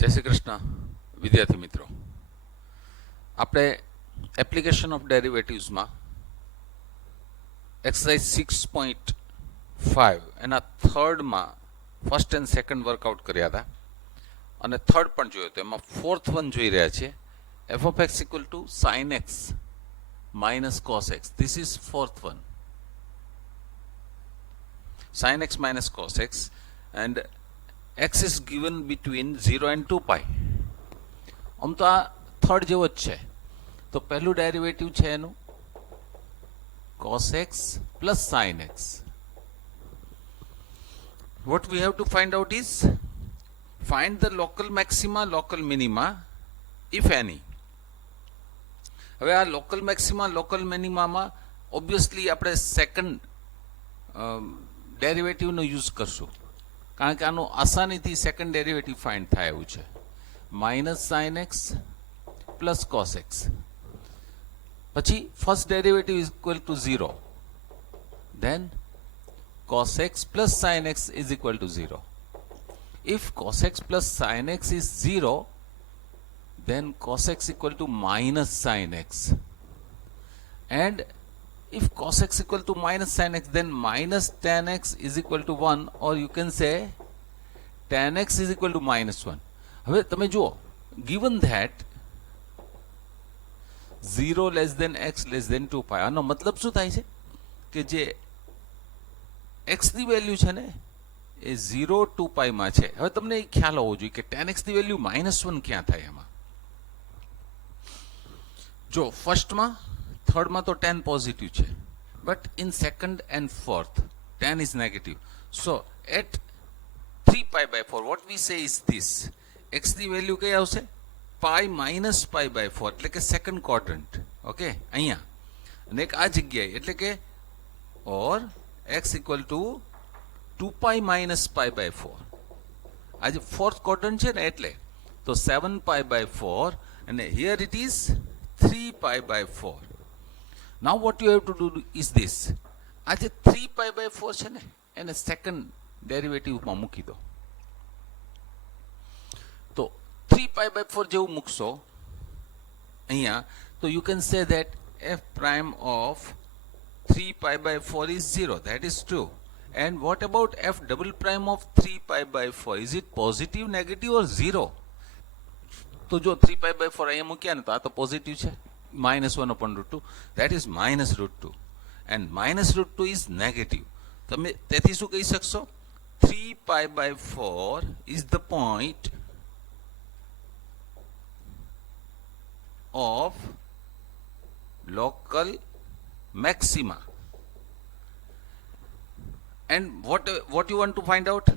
જય શ્રી કૃષ્ણ વિદ્યાર્થી મિત્રો, આપણે એપ્લિકેશન ઓફ ડેરિવેટિવ્સમાં એક્સરસાઇઝ 6.5 એના થર્ડમાં ફર્સ્ટ એન્ડ સેકન્ડ વર્કઆઉટ કર્યા હતા અને થર્ડ પણ જોયો હતો. એમાં ફોર્થ વન જોઈ રહ્યા છીએ, F of x equal to sign x minus cos x. This is fourth one, sin x minus cos x, and x is given between 0 and 2 pi. આમ તો આ થર્ડ જેવો જ છે. તો પહેલું ડેરિવેટિવ છે એનું cos x plus sin x. What we have to find out is find the local maxima, local minima, if any. હવે આ લોકલ મેક્સિમા લોકલ મિનિમામાં ઓબ્વિયસલી આપણે સેકન્ડ ડેરિવેટિવનો યુઝ કરશું, કારણ કે આનું આસાનીથી સેકન્ડ ડેરિવેટિવ ફાઇન્ડ થાય એવું છે. Minus sine x plus cos x, પછી first derivative is equal to 0, then cos x plus sine x is equal to 0. If cos x plus sine x is 0, then cos x equal to minus sin x, and if cos x equal to minus sin x, then minus tan x is equal to 1, or you can say tan x is equal to minus 1. હવે તમે જુઓ, given that 0 less than x less than 2 pi, આનો મતલબ શું થાય છે કે જે x ની વેલ્યુ છે ને એ 0 2 pi માં છે. હવે તમને એ ખ્યાલ હોવો જોઈએ કે tan x ની વેલ્યુ -1 ક્યાં થાય એમાં. જો ફર્સ્ટમાં થર્ડમાં તો tan પોઝિટિવ છે, but in second and fourth tan is negative. So at 3 pi by 4 what we say is this, x ની વેલ્યુ કઈ આવશે પાઈ માઇનસ પાઈ બાય 4, એટલે કે સેકન્ડ ક્વોડ્રન્ટ. ઓકે, અહીંયા અને એક આ જગ્યાએ, એટલે કે or x equal to 2 pi minus pi by 4. આ જે ફોર્થ ક્વોડ્રન્ટ છે ને એટલે તો 7 પાઈ બાય 4, અને here it is 3 pi by 4. Now what you have to do is this, આ જે 3 pi by 4 છે ને એને સેકન્ડ ડેરિવેટિવમાં મૂકી દો. તો 3 pi by 4 જેવું મૂકશો અહીંયા, તો you can say that f prime of 3 pi by 4 is 0. That is true. And what about f double prime of 3 pi by 4? Is it positive, negative or 0? તો જો 3 pi by 4 અહીંયા મૂક્યા ને તો આ તો પોઝિટિવ છે, -1/√2, that is -√2, and -√2 is negative. તમે તેથી શું કહી શકશો, 3 pi by 4 is the point of local maxima. And what you want to find out?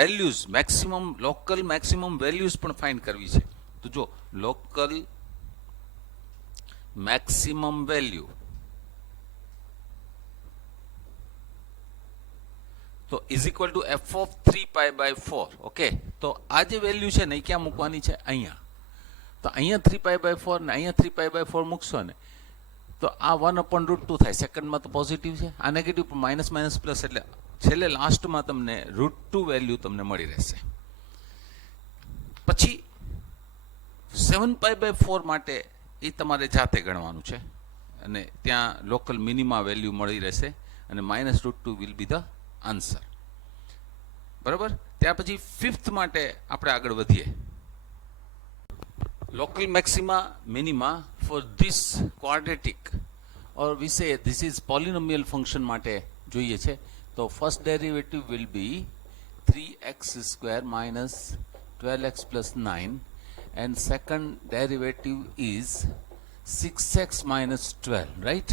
Values, maximum, local maximum values પણ ફાઇન્ડ કરવી છે. તો જો લોકલ મેક્સિમમ વેલ્યુ, તો is equal to f of 3 pi by 4. Okay, તો આ જે value છે ને એ ક્યાં મૂકવાની છે, અહીંયા. તો અહીંયા 3 પાઈ બાય 4 ને અહીંયા 3 પાઈ બાય 4 મૂકશો ને તો આ 1/√2 થાય. સેકન્ડમાં તો પોઝિટિવ છે, આ નેગેટિવ, માઇનસ માઇનસ પ્લસ, એટલે છેલ્લે લાસ્ટમાં તમને √2 વેલ્યુ તમને મળી રહેશે. પછી 7 પાઈ બાય 4 માટે એ તમારે જાતે ગણવાનું છે, અને ત્યાં લોકલ મિનિમા વેલ્યુ મળી રહેશે, અને -√2 વિલ બી ધ આન્સર. બરાબર. ત્યાર પછી ફિફ્થ માટે આપણે આગળ વધીએ. Local maxima minima for this quadratic, or we say this is polynomial function માટે જોઈએ છે. તો first derivative will be 3x² minus 12x plus 9, and second derivative is 6x minus 12, right?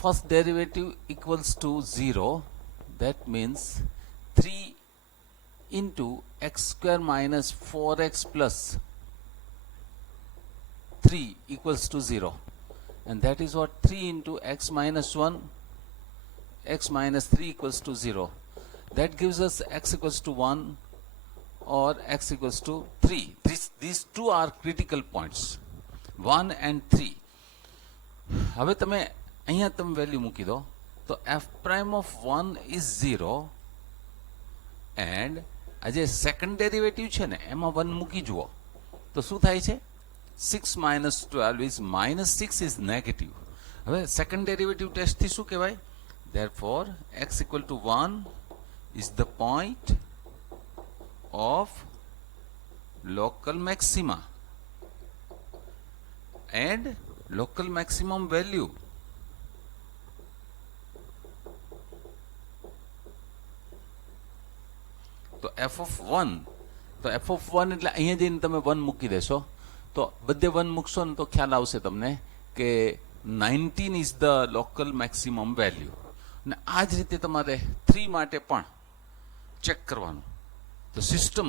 First derivative equals to 0, that means 3 into x² minus 4x plus 3 equals to 0, and that is what 3 into x minus 1, x minus 3 equals to 0. That gives us x equals to 1 or x equals to 3. These two are critical points, 1 and 3. હવે તમે અહીંયા તમે value મૂકી દો, તો f prime of 1 is 0 and આ જે second derivative છે ને એમાં 1 મૂકી જુઓ તો શું થાય છે 6 minus 12 is minus 6 is negative. હવે સેકન્ડ ડેરિવેટિવ ટેસ્ટથી શું કહેવાય therefore x equal to 1 is the point of local maxima and local maximum value તો f of 1 તો f of 1 એટલે અહીંયા જઈને તમે 1 મૂકી દેશો તો બધે 1 મૂકશો ને તો ખ્યાલ આવશે તમને કે 19 is the local maximum value અને આ જ રીતે તમારે 3 માટે પણ ચેક કરવાનું the system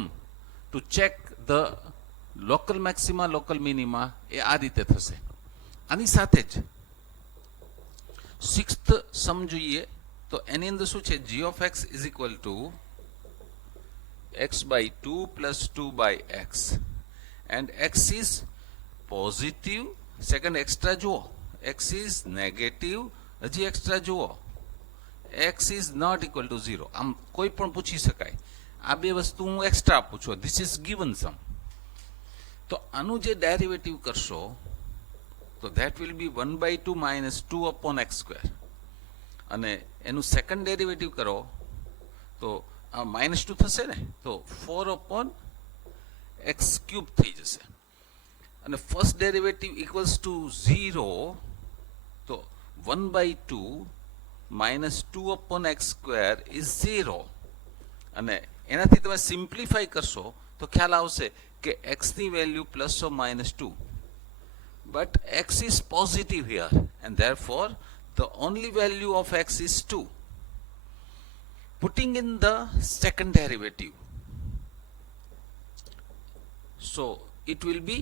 to check the local maxima local minima એ આ રીતે થશે આની સાથે જ સિક્સ્થ સમ જોઈએ તો એની અંદર શું છે g of x is equal to x by 2 plus 2 by x and x is positive second extra જુઓ x is negative હજી extra જુઓ x is not equal to 0 આમ કોઈ પણ પૂછી શકાય આ બે વસ્તુ હું એક્સ્ટ્રા આપું છું this is given sum તો આનું જે ડેરિવેટિવ કરશો તો that will be 1 by 2 minus 2 upon x square અને એનું સેકન્ડ ડેરિવેટિવ કરો તો -2 થશે ને તો 4 upon x ક્યુબ થઈ જશે અને ફર્સ્ટ ડેરિવેટિવ ઇક્વલ્સ ટુ 0 તો 1 by 2 minus 2 upon x square is 0 અને એનાથી તમે સિમ્પ્લિફાઈ કરશો તો ખ્યાલ આવશે કે x ની value plus or minus 2 but x is positive here and therefore the only value of x is 2. Putting in the second derivative, so it will be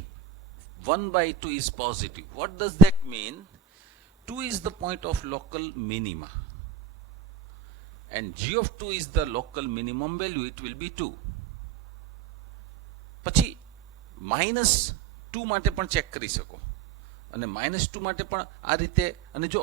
1 by 2 is positive. What does that mean? 2 is the point of local minima and g of 2 is the local minimum value, it will be 2. પછી -2 માટે પણ check કરી શકો અને -2 માટે પણ આ રીતે અને જો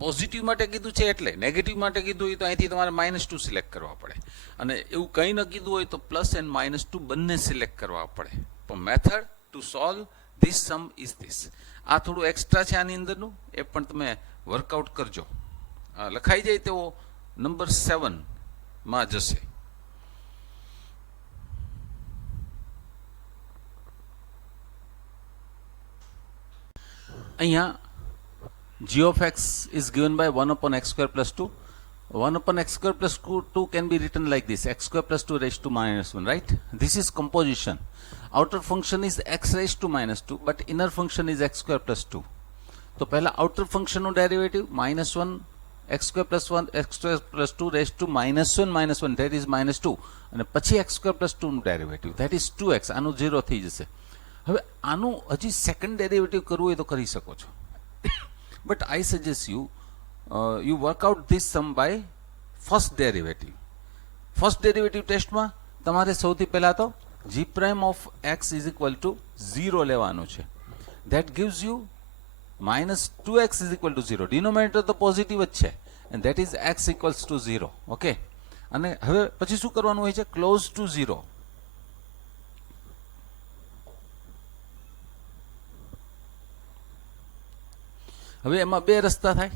પોઝિટિવ માટે કીધું છે એટલે નેગેટિવ માટે કીધું હોય તો અહીંથી તમારે -2 સિલેક્ટ કરવા પડે અને એવું કંઈ ન કીધું હોય તો પ્લસ એન્ડ -2 બંને સિલેક્ટ કરવા પડે પણ method to solve this sum is this આ થોડું એક્સ્ટ્રા છે આની અંદરનું એ પણ તમે વર્કઆઉટ કરજો લખાઈ જાય તેવો નંબર 7 માં જશે અહીંયા g of x is given by 1 upon x square plus 2. 1 upon x square plus 2 can be written like this, x square plus 2 raised to minus 1, right? This is composition. Outer function is x raised to minus 2, but inner function is x square plus 2. તો પહેલા outer function નું derivative minus 1 x square plus 1 x square plus 2 raised to minus 1 that is minus 2 અને પછી x square plus 2 નું derivative that is 2x આનું 0 થઈ જશે હવે આનું હજી સેકન્ડ ડેરિવેટિવ કરવું હોય તો કરી શકો છો but I suggest you you work out this sum by first derivative. First derivative test માં તમારે સૌથી પહેલા તો g prime of x is equal to 0 લેવાનું છે that gives you minus 2x is equal to 0 denominator તો positive જ છે and that is x equals to 0 okay અને હવે પછી શું કરવાનું હોય છે close to 0 હવે એમાં બે રસ્તા થાય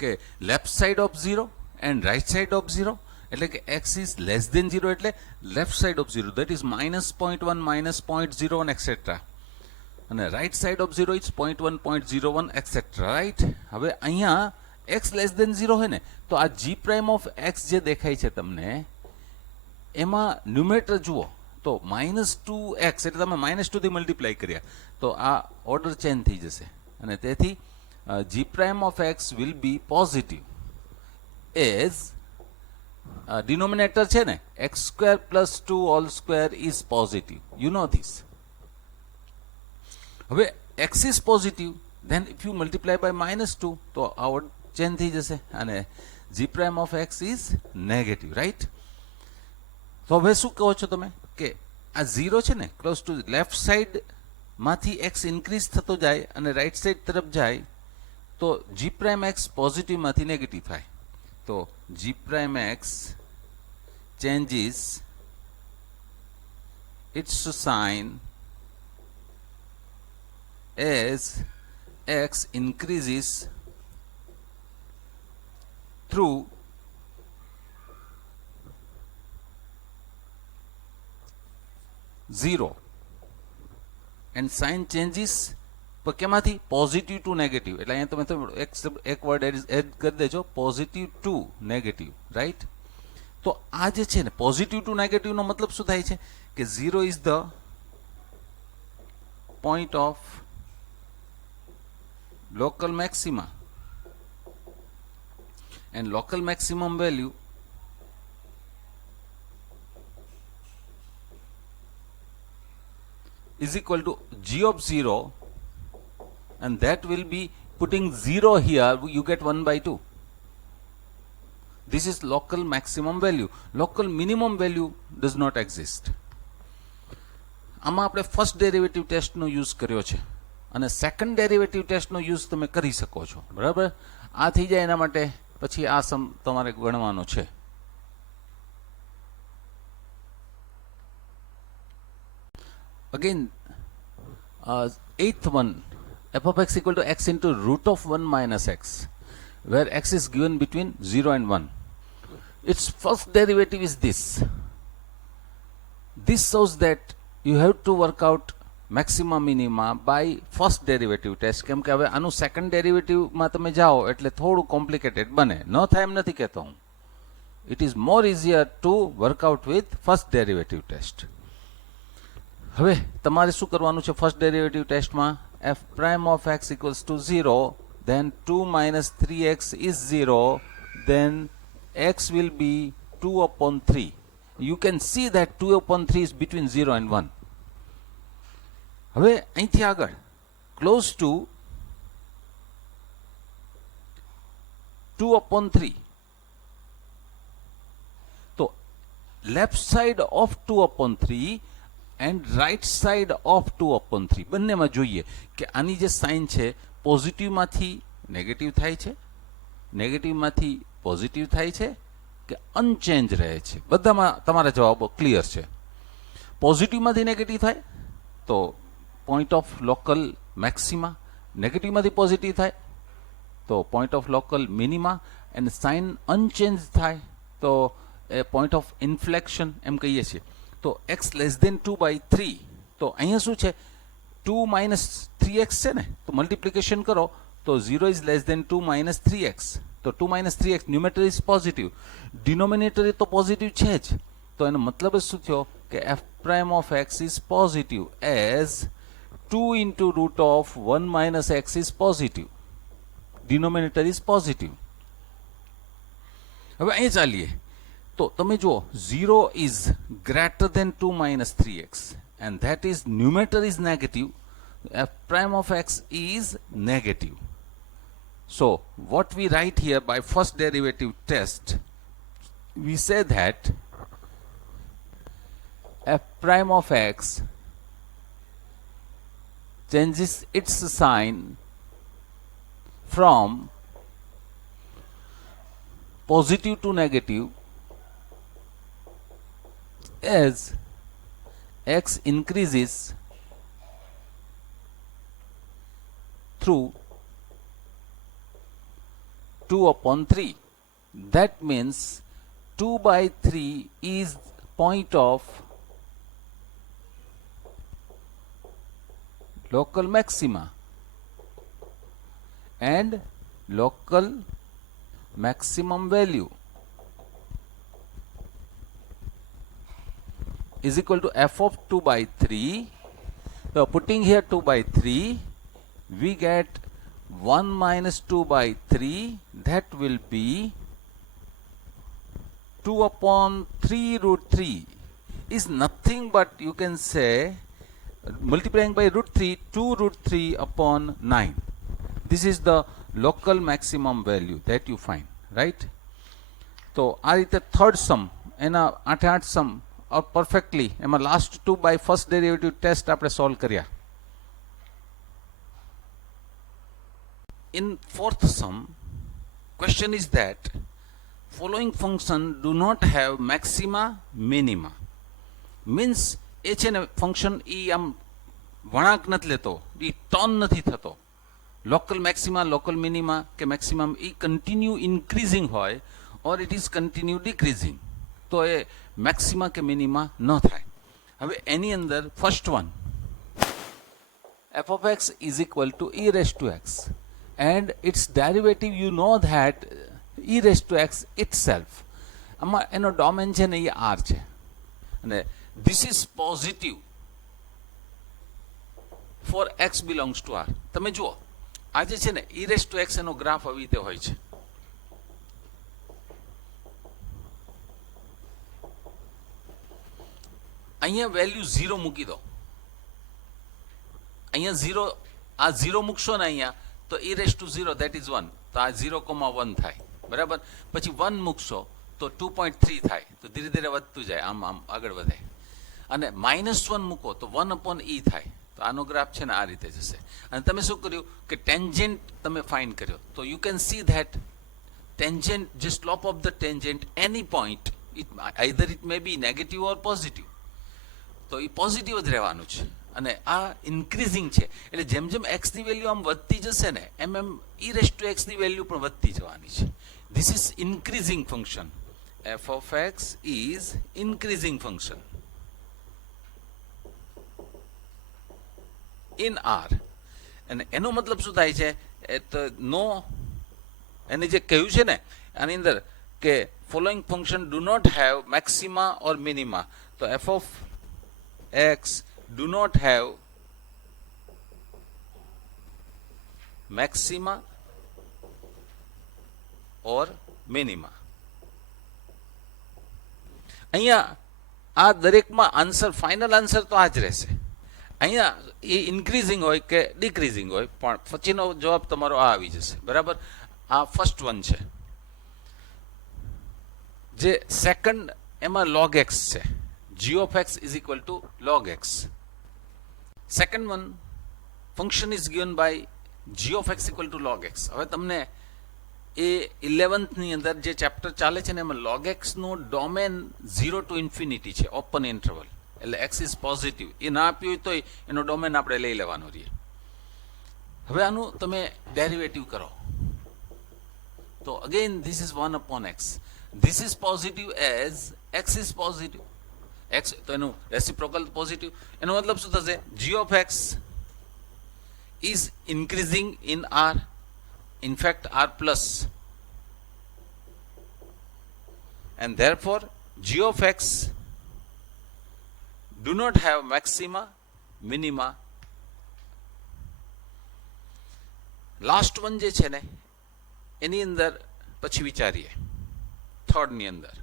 કે left side of 0 and right side of 0 એટલે કે x is less than 0 એટલે left side of 0 that is -0.1 -0.01 etc અને right side of 0 is 0.1 0.01 etc right હવે અહીંયા x less than 0 હોય ને તો આ g prime of x જે દેખાય છે તમને એમાં ન્યુમેરેટર જુઓ તો -2x એટલે તમે -2 થી મલ્ટીપ્લાય કર્યા તો આ ઓર્ડર ચેન્જ થઈ જશે અને તેથી g prime of x will be positive as denominator છે ને x square plus 2 all square is positive you know this હવે x is positive then if you multiply by -2 તો આ ઓર્ડર ચેન્જ થઈ જશે અને g prime of x is negative right તો હવે શું કહો છો તમે કે આ 0 છે ને ક્લોઝ ટુ લેફ્ટ સાઈડ માંથી x ઇન્ક્રીઝ થતો જાય અને રાઈટ સાઈડ તરફ જાય તો g prime x પોઝિટિવ માંથી નેગેટિવ થાય તો g prime x changes its sign as x increases through zero and sign changes કેમાંથી પોઝિટિવ ટુ નેગેટિવ, એટલે અહીંયા તમે એક વર્ડ એડ કરી દેજો, પોઝિટિવ ટુ નેગેટિવ, રાઈટ? તો આ જે છે ને પોઝિટિવ ટુ નેગેટિવનો મતલબ શું થાય છે કે 0 is the point of local maxima and local maximum value is equal to g of 0, and that will be putting 0 here, you get 1 by 2. This is local maximum value. Local minimum value does not exist. આમાં આપણે first derivative ટેસ્ટનો use કર્યો છે અને second derivative ટેસ્ટનો use તમે કરી શકો છો, બરાબર? આ થઈ જાય એના માટે પછી આ સમ તમારે ગણવાનો છે. Again, eighth one, f of x equal to x into root of 1 minus x, where x is given between 0 and 1. Its first derivative is this. This shows that you have to work out maxima minima by first derivative test, કેમ કે હવે આનું second ડેરિવેટિવમાં તમે જાઓ એટલે થોડું complicated બને. ન થાય એમ નથી કહેતો હું. It is more easier to work out with first derivative test. હવે તમારે શું કરવાનું છે ફર્સ્ટ ડેરિવેટિવ ટેસ્ટમાં? f prime of x equals to 0, then 2 minus 3x is 0, then x will be 2 upon 3. You can see that 2 upon 3 is between 0 and 1. હવે અહીંથી આગળ close to 2 upon 3. તો left side of 2 upon 3 and right side of 2 upon 3 બંનેમાં જોઈએ કે આની જે sign છે પોઝિટિવમાંથી નેગેટિવ થાય છે, નેગેટિવમાંથી પોઝિટિવ થાય છે કે અનચેન્જ રહે છે. બધામાં તમારા જવાબો ક્લિયર છે. પોઝિટિવમાંથી નેગેટિવ થાય તો પોઈન્ટ ઓફ લોકલ મેક્સિમા, નેગેટિવમાંથી પોઝિટિવ થાય તો point of local minima, and sign unchange થાય તો એ પોઈન્ટ ઓફ ઇન્ફ્લેક્શન એમ કહીએ છીએ. તો એક્સ લેસ દેન 2/3, તો અહીંયા શું છે 2 minus 3x છે ને, તો મલ્ટિપ્લિકેશન કરો તો 0 is less then 2 minus 3x. તો 2 minus 3x numerator is positive, denominator તો પોઝિટિવ છે જ. તો એનો મતલબ જ શું થયો કે f prime of x is positive as 2 into root of 1 minus x is positive. Denominator is positive. હવે અહીં ચાલીએ તો તમે જુઓ 0 is greater than 2 minus 3x, and that is numerator is negative, f prime of x is negative. So what we write here by first derivative test, we say that f prime of x changes its sign from positive to negative as x increases through 2 upon 3. That means 2/3 is point of local maxima, and local maximum value is equal to f of 2/3. So putting here 2/3, we get 1 minus 2/3, that will be 2 upon 3 root 3 is nothing but, you can say, multiplying by root 3, 2 root 3 upon 9. This is the local maximum value that you find, right? So આ રીતે third sum એના 8 sum perfectly એમાં last 2 by first derivative test આપણે સોલ્વ કર્યા. In fourth sum, question is that following function do not have maxima minima. Means એ છે ને function એ આમ વળાંક નથી લેતો, એ ટર્ન નથી થતો. લોકલ મેક્સિમા, લોકલ મિનિમા કે મેક્સિમમ એ કન્ટિન્યુ ઇન્ક્રીઝિંગ હોય ઓર ઇટ ઇઝ કન્ટિન્યુ ડિક્રીઝિંગ, તો એ મેક્સિમા કે મિનિમા ન થાય. હવે એની અંદર first one, f of x is equal to e raised to x and its derivative you know that e raised to x itself, આમાં એનો domain છે ને એ r છે અને this is positive for x belongs to r. તમે જુઓ આ જે છે ને e raised to x એનો ગ્રાફ આવી રીતે હોય છે. અહીંયા વેલ્યુ 0 મૂકી દો, અહીંયા 0, આ 0 મૂકશો ને અહીંયા તો e raised to 0 that is 1, તો આ 0,1 થાય, બરાબર. પછી 1 મૂકશો તો 2.3 થાય, તો ધીરે ધીરે વધતું જાય, આમ આમ આગળ વધે. અને -1 મૂકો તો 1/e થાય, તો આનો ગ્રાફ છે ને આ રીતે જશે. અને તમે શું કર્યું કે ટેન્જેન્ટ તમે ફાઇન્ડ કર્યો, તો you can see that tangent, જે slope of the tangent any point either it may be negative or positive, તો એ પોઝિટિવ જ રહેવાનું છે. અને આ ઇન્ક્રીઝિંગ છે એટલે જેમ જેમ x ની વેલ્યુ આમ વધતી જશે ને એમ એમ e raised to x ની વેલ્યુ પણ વધતી જવાની છે. This is increasing function. f of x is increasing function in r. અને એનો મતલબ શું થાય છે, તો નો, એને જે કહ્યું છે ને આની અંદર કે following function do not have maxima or minima, તો f of x do not have maxima or minima. અહીંયા આ દરેકમાં આન્સર, ફાઇનલ આન્સર તો આ જ રહેશે. અહીંયા એ ઇન્ક્રીઝિંગ હોય કે ડિક્રીઝિંગ હોય, પણ પછીનો જવાબ તમારો આ આવી જશે, બરાબર. આ ફર્સ્ટ વન છે. જે સેકન્ડ એમાં log x છે, g of x is equal to log x. Second one, function is given by g of x equal to log x. હવે તમને એ 11th ની અંદર જે ચેપ્ટર ચાલે છે ને એમાં log x નો ડોમેન 0 to infinity છે, ઓપન ઇન્ટરવલ, એટલે x is પોઝિટિવ. એ ના આપ્યું હોય તો એનો ડોમેન આપણે લઈ લેવાનો રહીએ. હવે આનું તમે ડેરિવેટિવ કરો તો again this is 1/x. This is positive as x is positive, x તો એનું રેસિપ્રોકલ પોઝિટિવ. એનો મતલબ શું થશે, g of x is increasing in r, in fact r plus, and therefore g of x do not have maxima, minima. Last one જે છે ને એની અંદર પછી વિચારીએ, થર્ડ ની અંદર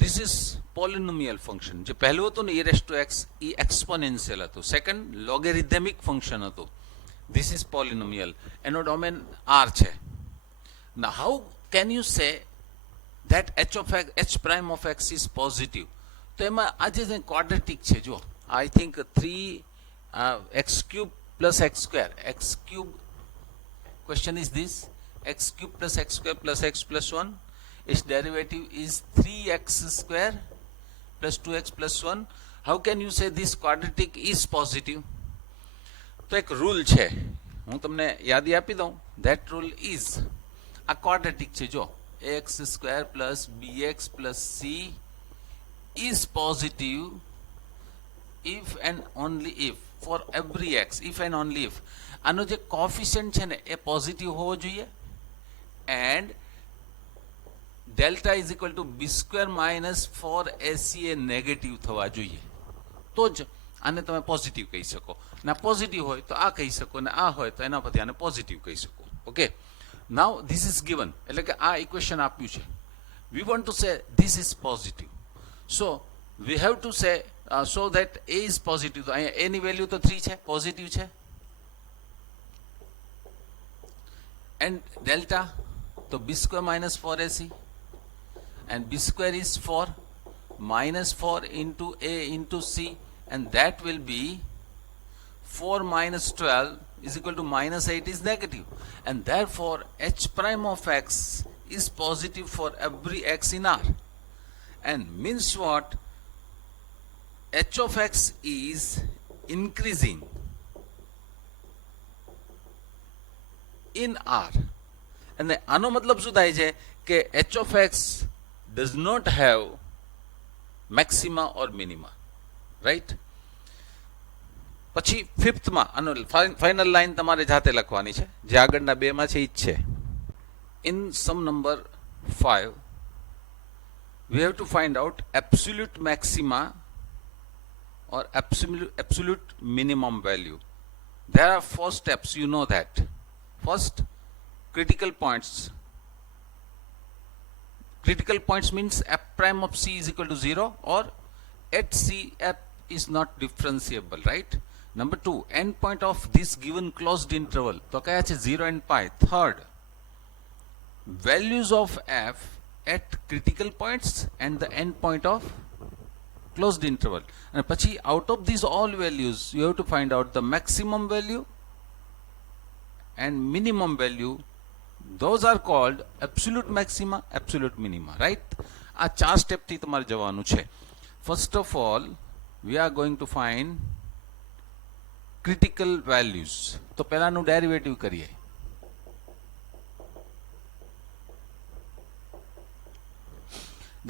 this is polynomial function. જે પહેલું હતું ને e raised to x A exponential હતું, સેકન્ડ લોગેરિધમિક ફંક્શન હતું. this is polynomial, એનો ડોમેન r છે. now how can you say that h prime of x is positive? તો એમાં આ જે ક્વાડ્રેટિક છે, જો I think 3x cube plus x square, x cube, question is this, x cube plus x square plus x plus 1, its derivative is 3x square plus 2x plus 1. How can you say this quadratic is positive? તો એક rule છે, હું તમને યાદી આપી દઉં. that rule is, આ quadratic છે, જો ax square plus bx plus c is positive if and only if, for every x, if and only if. આનો જે કોફિશિયન્ટ છે ને એ પોઝિટિવ હોવો જોઈએ, and delta is equal to b square minus 4ac A negative થવા જોઈએ, તો જ આને તમે પોઝિટિવ કહી શકો. ના પોઝિટિવ હોય તો આ કહી શકો, ને આ હોય તો એના પરથી આને પોઝિટિવ કહી શકો. Okay, now this is given, એટલે કે આ ઇક્વેશન આપ્યું છે. We want to say this is positive, so we have to say so that a is positive. તો અહીંયા a ની વેલ્યુ તો 3 છે, પોઝિટિવ છે, એન્ડ ડેલ્ટા તો b square minus 4ac, and b square is 4 minus 4 into a into c, and that will be 4 minus 12 is equal to minus 8 is negative, and therefore h prime of x is positive for every x in R. And means what? h of x is increasing in R. અને આનો મતલબ શું થાય છે કે h of x does not have maxima or minima, right? પછી ફિફ્થમાં આનો final line તમારે જાતે લખવાની છે, જે આગળના બેમાં છે ઈ જ છે. In sum number 5 we have to find out absolute maxima or absolute minimum value. There are 4 steps, you know that. First, critical points. Critical points means f prime of c is equal to 0 or at c f is not differentiable, right? Number 2, end point of this given closed interval. તો કયા છે 0 and pi. Third, values of f at critical points and the end point of closed interval. And પછી out of these all values you have to find out the maximum value and minimum value. Those are called absolute maxima, absolute minima, right? આ 4 step થી તમારે જવાનું છે. First of all we are going to find critical values. તો પહેલાનું derivative કરીએ.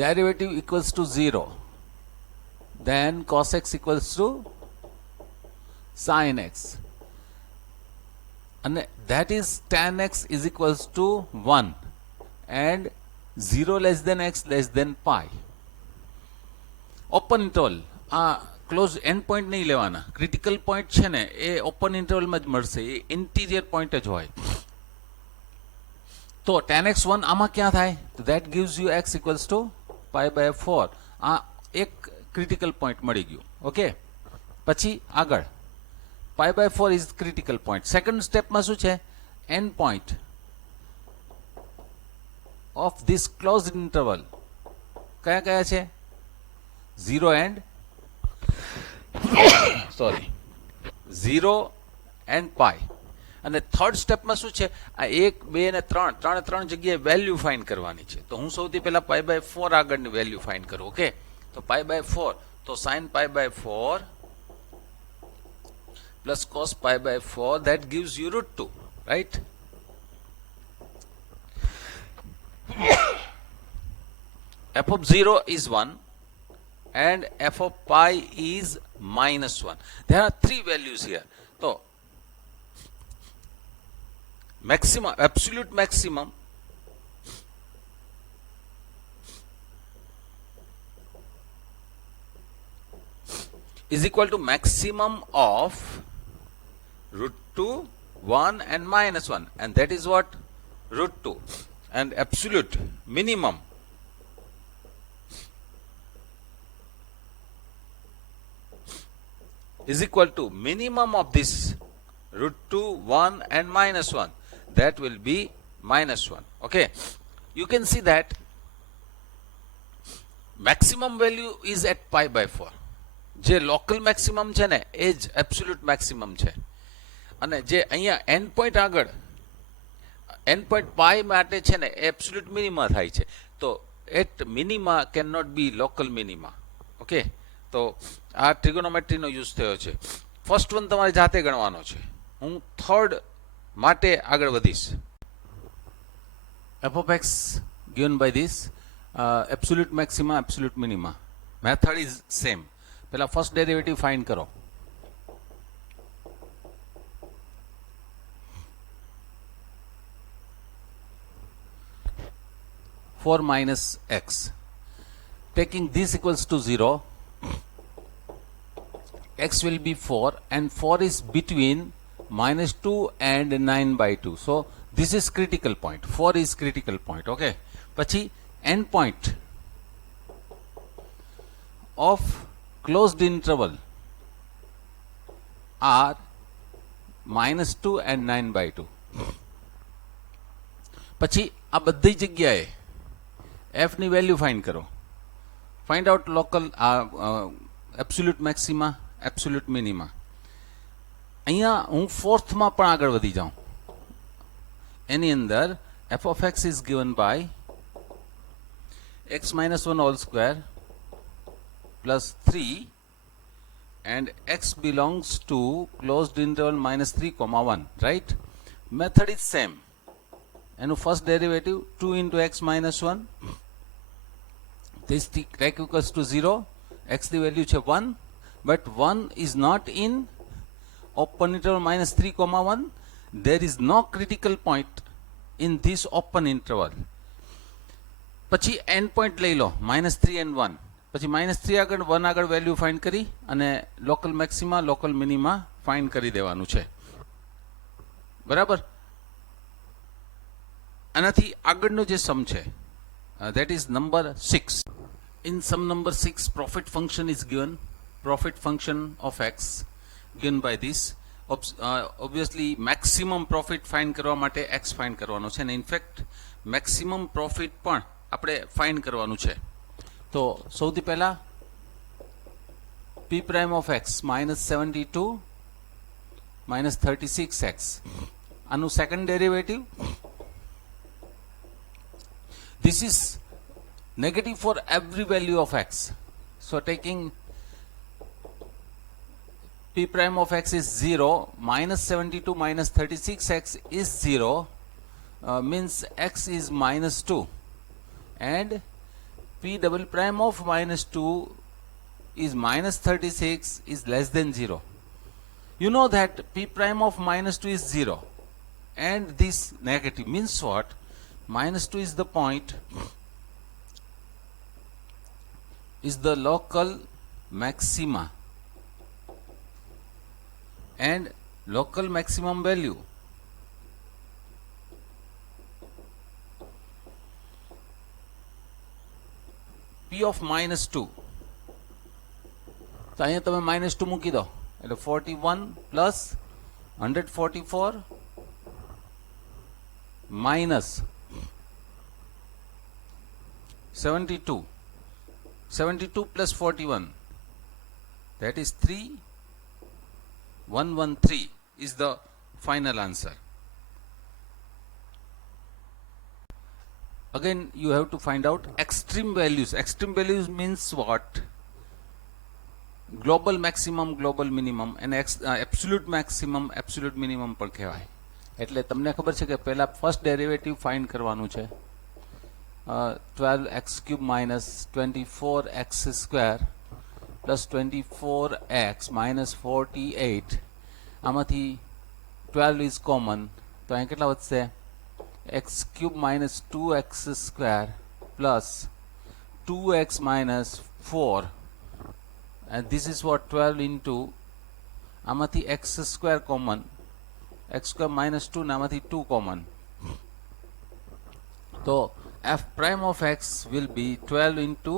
Derivative equals to 0. Then cos x equals to sin x. And that is tan x is equals to 1. And 0 less than x less than pi. Open interval. Close end point નહીં લેવાના. Critical point છે ને એ open ઇન્ટરવલમાં જ મળશે, એ interior point જ હોય. તો tan x1 આમાં ક્યાં થાય? તો that gives you x equals to pi by 4. આ એક ક્રિટિકલ પોઈન્ટ મળી ગયું. ઓકે, પછી આગળ pi by 4 is critical point. Second સ્ટેપમાં શું છે? end point of this closed interval કયા કયા છે? 0 and 0 and pi. અને થર્ડ સ્ટેપમાં શું છે? આ 1 2 અને 3 ત્રણ જગ્યાએ વેલ્યુ ફાઇન્ડ કરવાની છે. તો હું સૌથી પહેલા pi by 4 આગળની વેલ્યુ ફાઇન્ડ કરું. ઓકે, તો pi by 4, તો sin pi by 4 plus cos pi by 4, that gives you root 2, right? f of 0 is 1 and f of pi is -1. There are 3 values here. So maximum, absolute maximum is equal to maximum of root 2, 1 and -1, and that is what? root 2. And absolute minimum is equal to minimum of this root 2, 1 and -1. That will be -1. Okay, you can see that maximum value is at pi by 4. જે local maximum છે ને એ જ absolute maximum છે. અને જે અહીંયા end point આગળ end point pi માટે છે ને એબ્સોલ્યુટ મિનિમા થાય છે. તો at minima can not be local minima. Okay, તો આ ટ્રિગોનોમેટ્રીનો યુઝ થયો છે. ફર્સ્ટ વન તમારે જાતે ગણવાનો છે. હું થર્ડ માટે આગળ વધીશ. f of x given by this absolute maxima, absolute minima. Method is same. પહેલા ફર્સ્ટ ડેરિવેટિવ ફાઇન્ડ કરો. Four minus x. Taking this equals to 0, x will be 4 and 4 is between -2 and 9 by 2. So this is critical point. 4 is critical point. Okay. પછી end point of closed interval are -2 and 9 by 2. પછી આ બધી જગ્યાએ f ની value find કરો. Find out local absolute maxima, absolute minima. અહીંયા હું ફોર્થમાં પણ આગળ વધી જાઉં. એની અંદર f of x is given by x minus 1 whole square plus 3 and x belongs to closed interval minus 3 comma 1, right? Method is same. એનું first derivative 2 into x minus 1, this tech equals to 0, x the value છે 1, but 1 is not in open interval minus 3 comma 1. There is no critical point in this open interval. પછી end point લઈ લો -3 and 1. પછી -3 આગળ 1 આગળ value find કરી અને local maxima local minima find કરી દેવાનું છે, બરાબર? આનાથી આગળનો જે સમ છે that is number 6. In sum number 6, profit function is given. Profit function of x given by this. Obviously maximum profit find કરવા માટે x find કરવાનો છે, અને ઇનફેક્ટ maximum profit પણ આપણે find કરવાનું છે. તો સૌથી પહેલા p prime of x -72 -36x, આનું second derivative. This is negative for every value of x. So taking p prime of x is 0, -72 -36x is 0, means x is -2, and p double prime of -2 is -36 is less than 0. You know that p prime of -2 is 0, and this negative means what? -2 is the point, is the local maxima, and local maximum value p of -2. તો અહીંયા તમે -2 મૂકી દો એટલે 41 plus 144 minus 72. 72 plus 41, that is 3113 is the final answer. Again you have to find out extreme values. Extreme values means what? Global maximum, global minimum, and absolute maximum, absolute minimum પણ કહેવાય. એટલે તમને ખબર છે કે પહેલા ફર્સ્ટ ડેરિવેટિવ ફાઇન્ડ કરવાનું છે. 12x cube minus 24x square plus 24x minus 48, આમાંથી 12 is common, તો અહીં કેટલા વધશે? x cube minus 2x square plus 2x minus 4, and this is what 12 into, આમાંથી x square common, x square minus 2 આમાંથી 2 common, તો f prime of x will be 12 into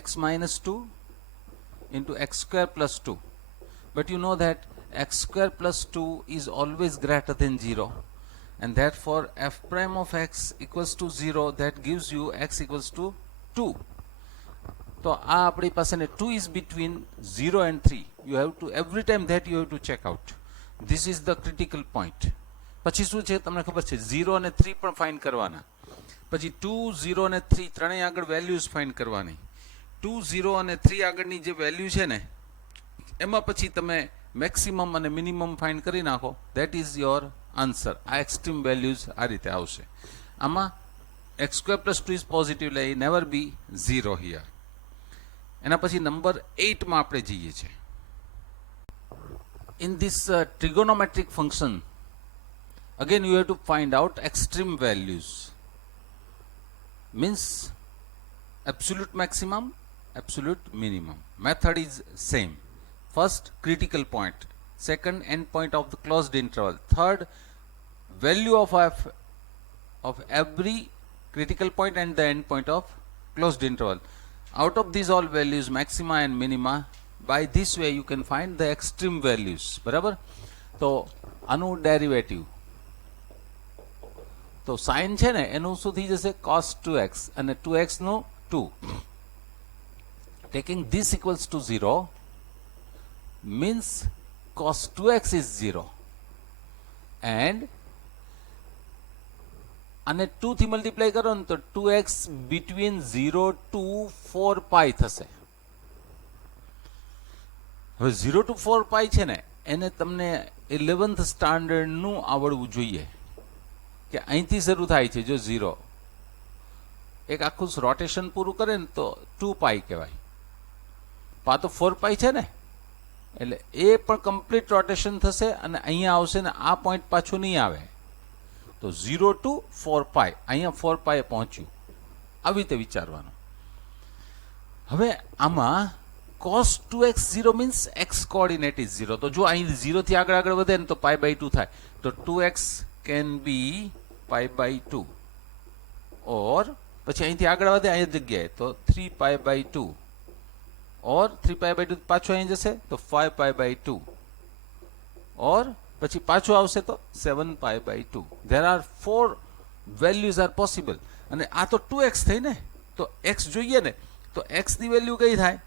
x minus 2 into x square plus 2. But you know that x square plus 2 is always greater than 0, and therefore f prime of x equals to 0. That gives you x equals to 2. So આપણી પાસે 2 is between 0 and 3. You have to, every time that you have to check out. This is the critical point. પછી શું છે તમને ખબર છે? 0 અને 3 પણ ફાઇન્ડ કરવાના. પછી 2, 0 અને 3 ત્રણેય આગળ વેલ્યુઝ ફાઇન્ડ કરવાની. 2, 0 અને 3 આગળની જે વેલ્યુ છે ને એમાં પછી તમે મેક્સિમમ અને મિનિમમ ફાઇન્ડ કરી નાખો. That is your answer. આ એક્સ્ટ્રીમ વેલ્યુઝ આ રીતે આવશે. આમાં x square plus 2 is positive, like never be 0 here. એના પછી નંબર 8 માં આપણે જઈએ છીએ. In this trigonometric function, again you have to find out extreme values. Means absolute maximum, absolute minimum. Method is same. First critical point, second end point of the closed interval, third value of f of every critical point and the end point of closed interval. Out of these all values, maxima and minima, by this way you can find the extreme values. બરાબર? તો આનું derivative, તો sign છે ને એનું શું થઈ જશે? cos 2x, અને 2x નું 2. Taking this equals to 0 means cos 2x is 0, and અને 2 થી મલ્ટીપ્લાય કરો ને તો 2x between 0 to 4 pi થશે. હવે 0 to 4 પાઈ છે ને એને તમને 11th સ્ટાન્ડર્ડનું આવડવું જોઈએ કે અહીંથી શરૂ થાય છે. જો 0 એક આખું રોટેશન પૂરું કરે ને તો 2 પાઈ કહેવાય. પા તો 4 પાઈ છે ને, એટલે એ પણ કમ્પ્લીટ રોટેશન થશે અને અહીંયા આવશે ને આ પોઈન્ટ પાછું નહીં આવે. તો 0 to 4 પાઈ, અહીંયા 4 પાઈ પહોંચ્યું. આવી રીતે વિચારવાનું. હવે આમાં cos 2x 0 means x coordinate is 0. તો જો અહીં 0 થી આગળ વધે ને તો પાઈ બાય 2 થાય. તો 2x can be pi by 2, ઓર પછી અહીંથી આગળ વધે અહીંયા જગ્યાએ તો 3 pi by 2, or 3 pi by 2 પાછું અહીં જશે તો 5 પાઈ બાય 2, ઓર પછી પાછું આવશે તો 7 pi by 2. There are 4 values are possible. અને આ તો 2x થઈ ને, તો x જોઈએ ને, તો x ની વેલ્યુ કઈ થાય?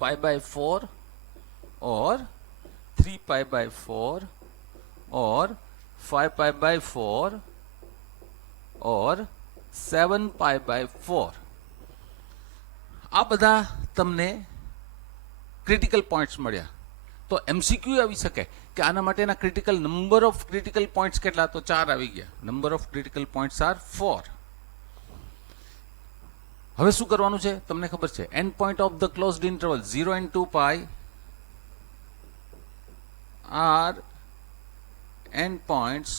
Pi by 4 or 3 pi by 4 or 5 pi by 4 or 7 pi by 4. આ બધા તમને ક્રિટિકલ પોઈન્ટ્સ મળ્યા. તો એમસીક્યુ આવી શકે કે આના માટેના critical number of critical points કેટલા? તો 4 આવી ગયા. Number of critical points are 4. હવે શું કરવાનું છે તમને ખબર છે? End point of the closed interval 0 and 2 pi are end points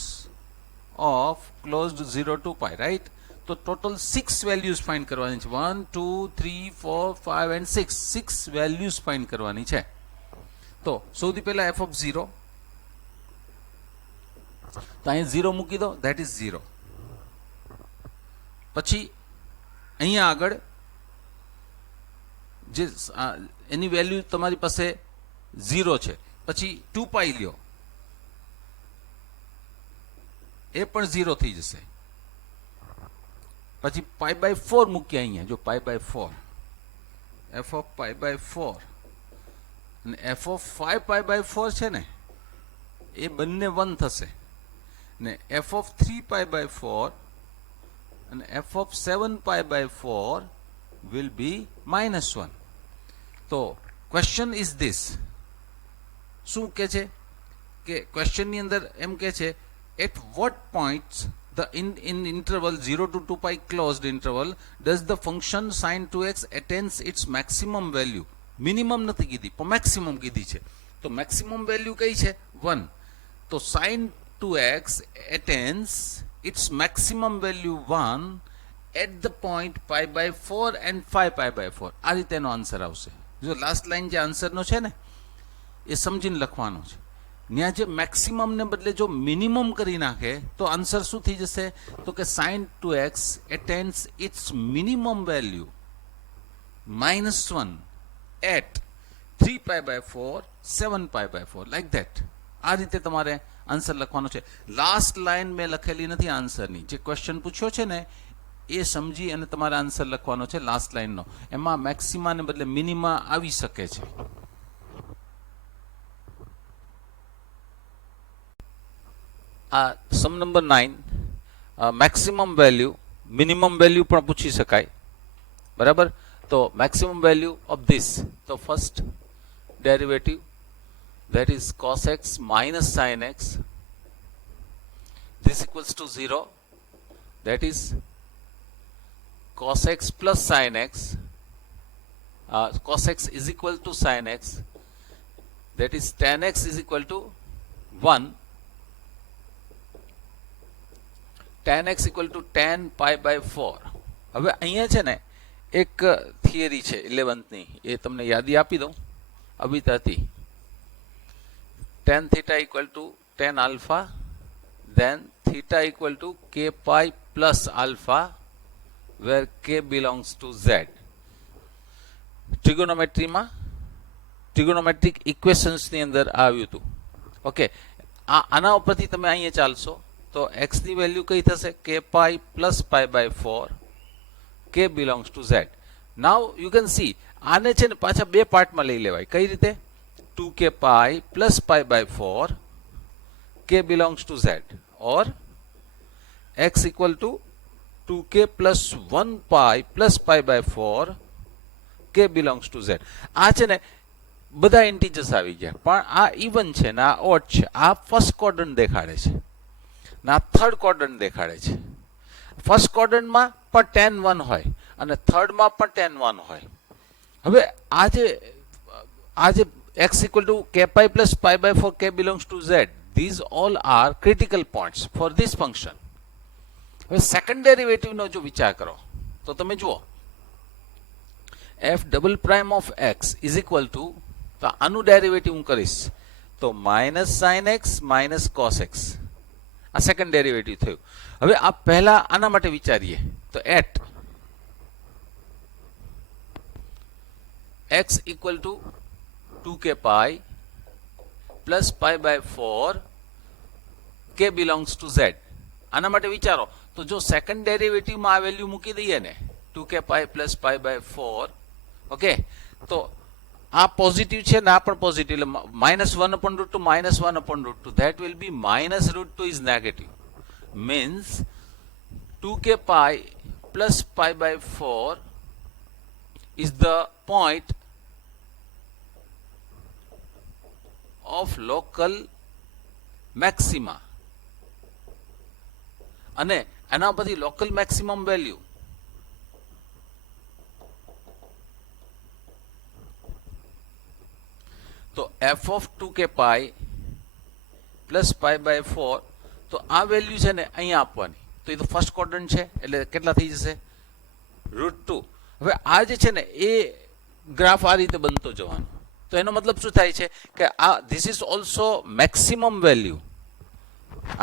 of closed 0 to pi, right? તો ટોટલ 6 વેલ્યુઝ ફાઇન્ડ કરવાની છે. 1 2 3 4 5 and 6 6 વેલ્યુઝ ફાઇન્ડ કરવાની છે. તો સૌથી પહેલા f of 0, તો અહીં 0 મૂકી દો, ધેટ ઇઝ 0. પછી અહીંયા આગળ જે એની વેલ્યુ તમારી પાસે 0 છે, પછી 2 પાઈ લ્યો, એ પણ 0 થઈ જશે. પછી પાઈ બાય 4 મૂકીએ અહીંયા. જો pi by 4, f of pi by 4 અને f of 5 પાઈ બાય 4 છે ને, એ બંને 1 થશે. ને f of 3 પાઈ બાય 4 અને f of 7 pi by 4 will be -1. તો ક્વેશ્ચન ઇઝ ધીસ. શું કે છે કે ક્વેશ્ચનની અંદર એમ કે છે, at what points in interval 0 to 2 pi closed interval does the function sin 2x attains its maximum value? Minimum નથી કીધી પણ મેક્સિમમ કીધી છે. તો મેક્સિમમ વેલ્યુ કઈ છે? 1. તો sin 2x attains its maximum value 1 at the point pi by 4 and 5 pi by 4. આ રીતે એનો આન્સર આવશે. જો લાસ્ટ લાઈન જે આન્સરનો છે ને એ સમજીને લખવાનો છે. ત્યાં જે મેક્સિમમ ને બદલે જો મિનિમમ કરી નાખે તો આન્સર શું થઈ જશે? તો કે sin 2x attains its minimum value -1 at 3 pi by 4 7 pi by 4, like that. આ રીતે તમારે આન્સર લખવાનો છે. લાસ્ટ લાઈન મેં લખેલી નથી આન્સરની. જે ક્વેશ્ચન પૂછ્યો છે ને એ સમજી અને તમારે આન્સર લખવાનો છે લાસ્ટ લાઈનનો. એમાં મેક્સિમા ને બદલે મિનિમા આવી શકે છે. આ sum number 9, maximum value minimum value પણ પૂછી શકાય, બરાબર? તો મેક્સિમમ વેલ્યુ ઓફ ધીસ, તો first derivative that is cos x minus sin x, this equals to 0, that is cos x plus sin x, cos x is equal to sin x, that is tan x is equal to 1, tan x equal to tan pi by 4. હવે અહીંયા છે ને એક theory છે 11th ની, એ તમને યાદી આપી દઉં. આવી હતી tan theta equal to tan alpha, then theta equal to k pi plus alpha, where k belongs to z. ટ્રિગોનોમેટ્રીમાં trigonometric ઇક્વેશન્સની અંદર આવ્યું હતું. ઓકે, આના ઉપરથી તમે અહીંયા ચાલશો તો x ની વેલ્યુ કઈ થશે? k pi plus pi by 4, k belongs to z. Now you can see આને છે ને પાછા બે પાર્ટમાં લઈ લેવાય. કઈ રીતે? 2k pi plus pi by 4, k belongs to z, or x equal to 2k plus 1 pi plus pi by 4, k belongs to z. આ છે ને બધા ઇન્ટીજર્સ આવી ગયા, પણ આ ઇવન છે ને આ ઓડ છે. આ ફર્સ્ટ ક્વોડ્રન્ટ દેખાડે છે ને આ થર્ડ ક્વોડ્રન્ટ દેખાડે છે. ફર્સ્ટ ક્વોડ્રન્ટમાં પણ 10 1 હોય અને થર્ડમાં પણ 10 1 હોય. હવે આ જે x equal to k pi plus pi by 4 k belongs to z, these all are critical points for this function. હવે સેકન્ડ ડેરિવેટિવ નો જો વિચાર કરો તો તમે જુઓ f double prime of x is equal to, તો આનું ડેરિવેટિવ હું કરીશ તો minus sine x minus cos x. આ સેકન્ડ ડેરિવેટિવ થયું. હવે આ પહેલા આના માટે વિચારીએ તો at x equal to 2k pi plus pi by 4 k belongs to z. આના માટે વિચારો તો જો સેકન્ડ ડેરિવેટિવમાં આ વેલ્યુ મૂકી દઈએ ને 2k pi plus pi by 4, okay, તો આ પોઝિટિવ છે ને આ પણ પોઝિટિવ, એટલે -1 upon root 2 -1 upon root 2, that will be minus root 2 is negative, means 2k pi plus pi by 4 is the point of local maxima. અને એના પછી લોકલ મેક્સિમમ વેલ્યુ તો f of 2k pi plus pi by 4, તો આ value છે ને અહીંયા આપવાની. તો એ તો ફર્સ્ટ ક્વોડ્રન્ટ છે એટલે કેટલા થઈ જશે √2. હવે આ જે છે ને એ ગ્રાફ આ રીતે બનતો જવાનો. તો એનો મતલબ શું થાય છે કે આ this is also maximum value.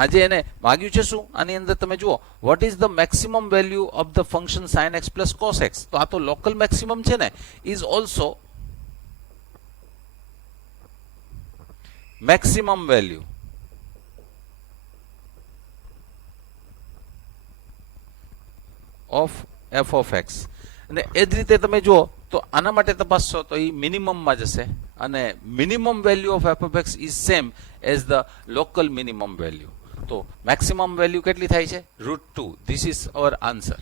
આજે એને માગ્યું છે શું, આની અંદર તમે જુઓ what is the maximum value of the function sin x plus cos x. તો આ તો લોકલ મેક્સિમમ છે ને, is also maximum value of f of x. અને એ જ રીતે તમે જુઓ તો આના માટે તપાસશો તો એ મિનિમમમાં જશે અને minimum value of f of x is same as the local minimum value. તો મેક્સિમમ વેલ્યુ કેટલી થાય છે √2. This is our answer.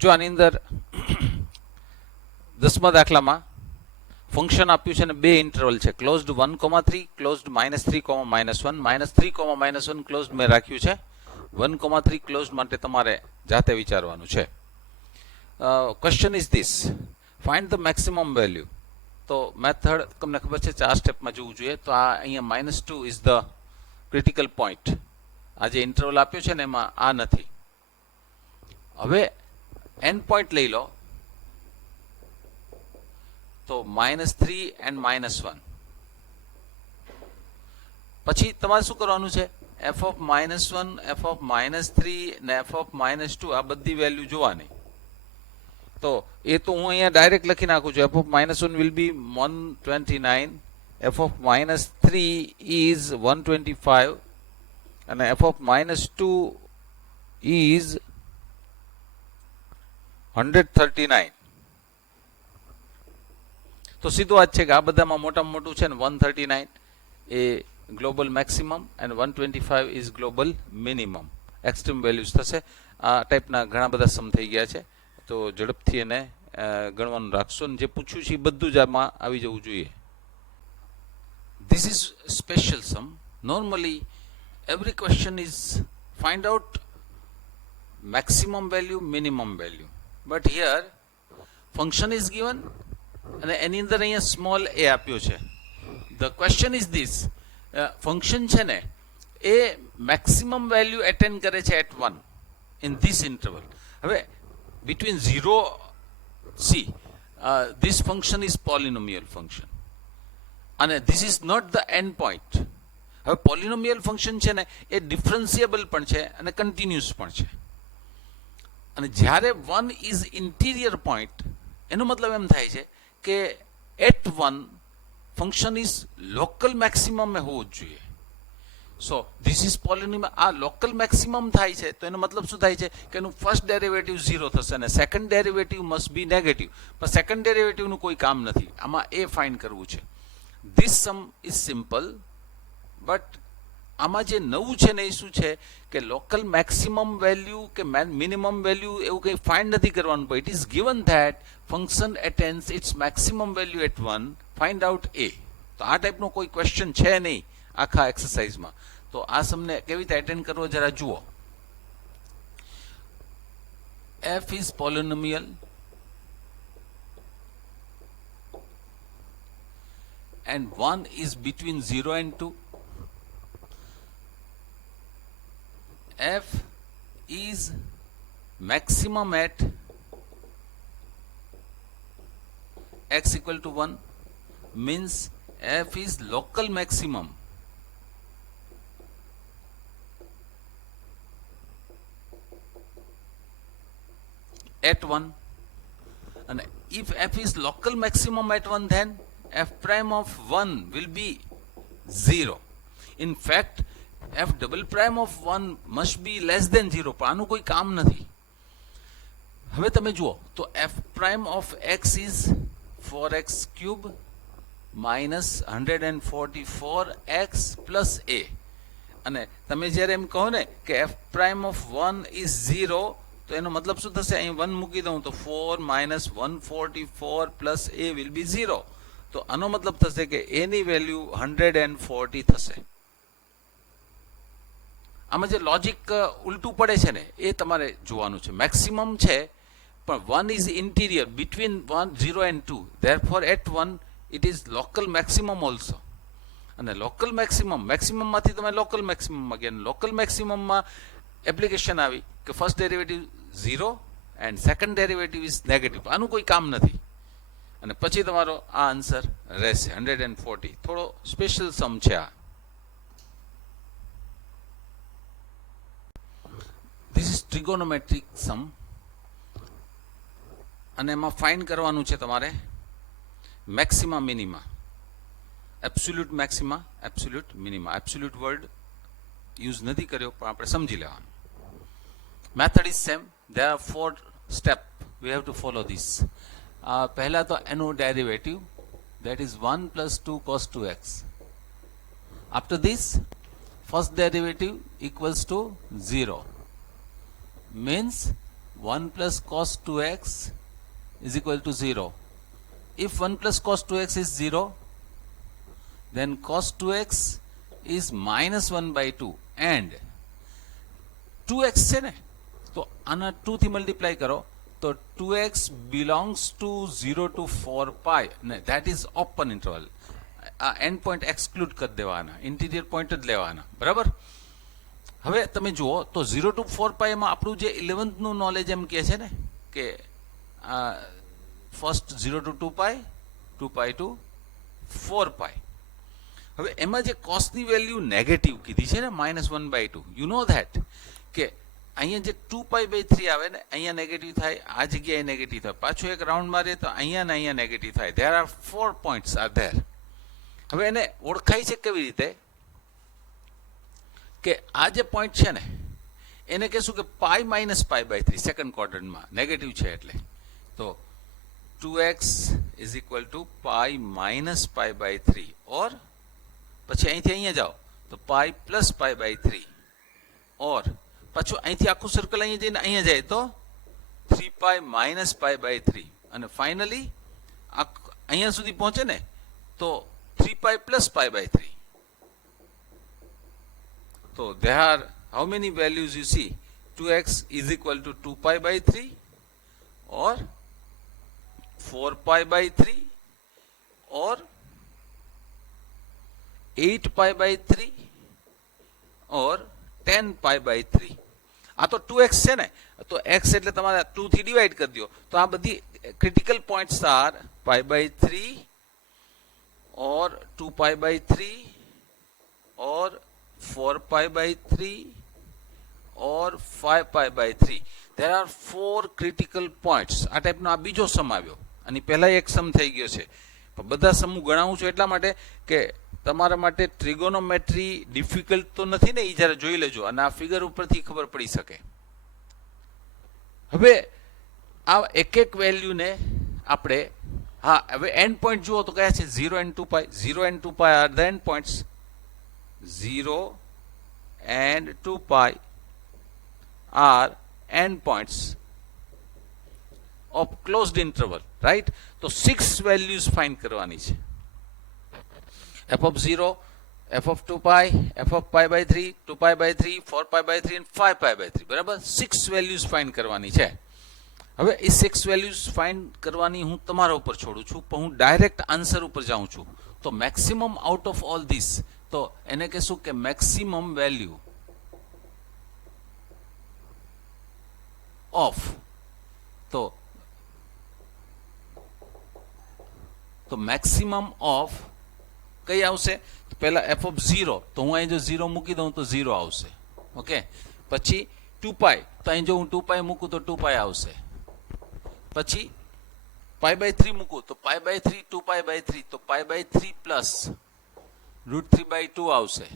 જો આની અંદર 10મા દાખલામાં ફંક્શન આપ્યું છે ને બે ઇન્ટરવલ છે, ક્લોઝડ 1,3, ક્લોઝડ -3, -1, -3, -1 ક્લોઝડ મેં રાખ્યું છે. 1,3 ક્લોઝડ માટે તમારે જાતે વિચારવાનું છે. Question is this, find the maximum value. તો મેથડ તમને ખબર છે 4 સ્ટેપમાં જવું જોઈએ. તો આ અહીંયા -2 ઇઝ ધ ક્રિટિકલ પોઈન્ટ. આ જે ઇન્ટરવલ આપ્યો છે ને એમાં આ નથી. હવે એન્ડ પોઈન્ટ લઈ લો તો -3 and -1. પછી તમારે શું કરવાનું છે, f of -1, f of -3 ને f of -2 આ બધી વેલ્યુ જોવાની. તો એ તો હું અહીંયા ડાયરેક્ટ લખી નાખું છું. f of -1 will be 129, f of -3 is 125 અને f of -2 is 139. તો સીધું આ જ છે કે આ બધામાં મોટામાં મોટું છે ને 139 એ ગ્લોબલ મેક્સિમમ અને 125 is global minimum. Extreme values થશે. આ ટાઈપના ઘણા બધા સમ થઈ ગયા છે, તો ઝડપથી એને ગણવાનું રાખશો. ને જે પૂછ્યું છે એ બધું જ આમાં આવી જવું જોઈએ. This is special sum. Normally every question is find out maximum value, minimum value, but here function is given અને એની અંદર અહીંયા સ્મોલ a આપ્યો છે. the question is this, function છે ને એ maximum value attain કરે છે at 1 in this interval. હવે between 0, see, this function is polynomial function અને this is not the end point. હવે પોલિનોમિયલ ફંક્શન છે ને એ ડિફરન્સિએબલ પણ છે અને કન્ટિન્યુઅસ પણ છે. અને જ્યારે 1 ઇઝ ઇન્ટિરિયર પોઈન્ટ, એનો મતલબ એમ થાય છે કે at 1 function is local maximum હોવું જ જોઈએ. So this is polynomial. આ લોકલ મેક્સિમમ થાય છે તો એનો મતલબ શું થાય છે કે એનું ફર્સ્ટ ડેરિવેટિવ 0 થશે અને second derivative must be negative. પણ સેકન્ડ ડેરિવેટિવનું કોઈ કામ નથી, આમાં એ ફાઇન્ડ કરવું છે. This sum is simple, but આમાં જે નવું છે ને એ શું છે કે લોકલ મેક્સિમમ વેલ્યુ કે મિનિમમ વેલ્યુ એવું કંઈ ફાઇન્ડ નથી કરવાનું, પણ it is given that function attains its maximum value at 1, find out એ. તો આ ટાઈપનો કોઈ ક્વેશ્ચન છે નહીં આખા એક્સરસાઇઝમાં. તો આ સમને કેવી રીતે એટેન્ડ કરવો જરા જુઓ. f is polynomial and 1 is between 0 and 2. F is maximum at x equal to 1, means f is local maximum at 1. And if f is local maximum at 1, then f prime of 1 will be 0. In fact, f double prime of 1 must be less than 0. પણ આનું કોઈ કામ નથી. હવે તમે જુઓ તો f prime of x is 4x cube minus 144x plus a. અને તમે જ્યારે એમ કહો ને કે f prime of 1 is 0, તો એનો મતલબ શું થશે? અહીં 1 મૂકી દઉં તો 4 minus 144 plus a will be 0. તો આનો મતલબ થશે કે a ની વેલ્યુ 140 થશે. આમાં જે લોજિક ઉલટું પડે છે ને એ તમારે જોવાનું છે. મેક્સિમમ છે પણ 1 is interior between 0 and 2, therefore at 1 it is local maximum also. અને લોકલ મેક્સિમમમાંથી તમે લોકલ મેક્સિમમમાં ગયા. લોકલ મેક્સિમમમાં એપ્લિકેશન આવી કે first derivative 0 and second derivative is negative. આનું કોઈ કામ નથી. અને પછી તમારો આ આન્સર રહેશે 140. થોડો સ્પેશિયલ સમ છે આ. ધીસ ઇઝ ટ્રિગોનોમેટ્રિક સમ. અને એમાં ફાઇન્ડ કરવાનું છે તમારે maxima minima, absolute maxima, absolute minima. Absolute word use નથી કર્યો પણ આપણે સમજી લેવાનું. Method is same. There are 4 steps. We have to follow this. પહેલા તો એનું derivative, that is 1 plus 2 cos 2x. After this, first derivative equals to 0. Means 1 plus cos 2x is equal to 0. If 1 plus cos 2x is 0, then cos 2x is minus 1 by 2. And 2x છે ને, તો આના 2 થી multiply કરો તો 2x belongs to 0 to 4 pi. That is open interval. આ end point એક્સક્લુડ કરી દેવાના, ઇન્ટિરિયર પોઈન્ટ જ લેવાના. બરાબર. હવે તમે જુઓ તો 0 to 4 pi માં આપણું જે 11th નું નોલેજ એમ કહે છે ને કે first 0 to 2 pi, 2 pi to 4 pi. હવે એમાં જે કોસની વેલ્યુ નેગેટિવ કીધી છે ને -1/2, યુ નો ધેટ કે અહીંયા જે 2π/3 આવે ને અહીંયા નેગેટિવ થાય, આ જગ્યાએ નેગેટિવ થાય, પાછું એક રાઉન્ડ મારીએ તો અહીંયા ને અહીંયા નેગેટિવ થાય. There are 4 points are there. હવે એને ઓળખાય છે કેવી રીતે કે આ જે પોઈન્ટ છે ને એને કહેશું કે π - π/3 સેકન્ડ ક્વોડ્રન્ટમાં નેગેટિવ છે એટલે. તો 2x is equal to π - π/3 ઓર પછી અહીંથી અહીંયા જાઓ તો π + π/3 ઓર પાછું અહીંથી આખું સર્કલ અહીંયા જઈને અહીંયા જાય તો 3π - π/3 અને ફાઇનલી અહીંયા સુધી પહોંચે ને તો 3π + π/3. So there are how many values you see? 2x is equal to 2π/3 or 4π/3 or 8π/3 or 10π/3. આ તો 2x છે ને, તો x એટલે તમારે 2 થી ડિવાઈડ કરી દો તો આ બધી critical points R π/3 or 2π/3 or 4π/3 or 5π/3. There are 4 critical points. આ ટાઈપનો આ બીજો સમ આવ્યો અને પહેલા એક સમ થઈ ગયો છે. પણ બધા સમ હું ગણાવું છું એટલા માટે કે તમારા માટે ટ્રિગોનોમેટ્રી ડિફિકલ્ટ તો નથી ને, એ જરા જોઈ લેજો અને આ ફિગર ઉપરથી ખબર પડી શકે. હવે આ એક એક વેલ્યુને આપણે હવે એન્ડ પોઈન્ટ જુઓ તો કયા છે 0 and 2π. 0 and 2π are the end points. 0 and 2 pi are endpoints of closed interval, right? તો 6 વેલ્યુઝ ફાઇન્ડ કરવાની છે. f of 0, f of 2 pi, f of pi by 3, 2 pi by 3, 4 pi by 3 and 5 pi by 3. બરાબર? 6 values find કરવાની છે. હવે એ 6 values find કરવાની હું તમારા ઉપર છોડું છું, પણ હું ડાયરેક્ટ આન્સર ઉપર જાઉં છું. તો maximum out of all this, તો એને કહેશું કે મેક્સિમમ વેલ્યુ ઓફ, તો મેક્સિમમ ઓફ કઈ આવશે? પહેલા f of 0, તો હું અહીં જો 0 મૂકી દઉં તો 0 આવશે. ઓકે, પછી 2 પાઈ, તો અહીં જો હું 2 પાઈ મૂકું તો 2 પાઈ આવશે. પછી પાઈ બાય 3 મૂકું તો પાઈ બાય 3, 2 પાઈ બાય 3, તો પાઈ બાય 3 પ્લસ √3 બાય 2 આવશે.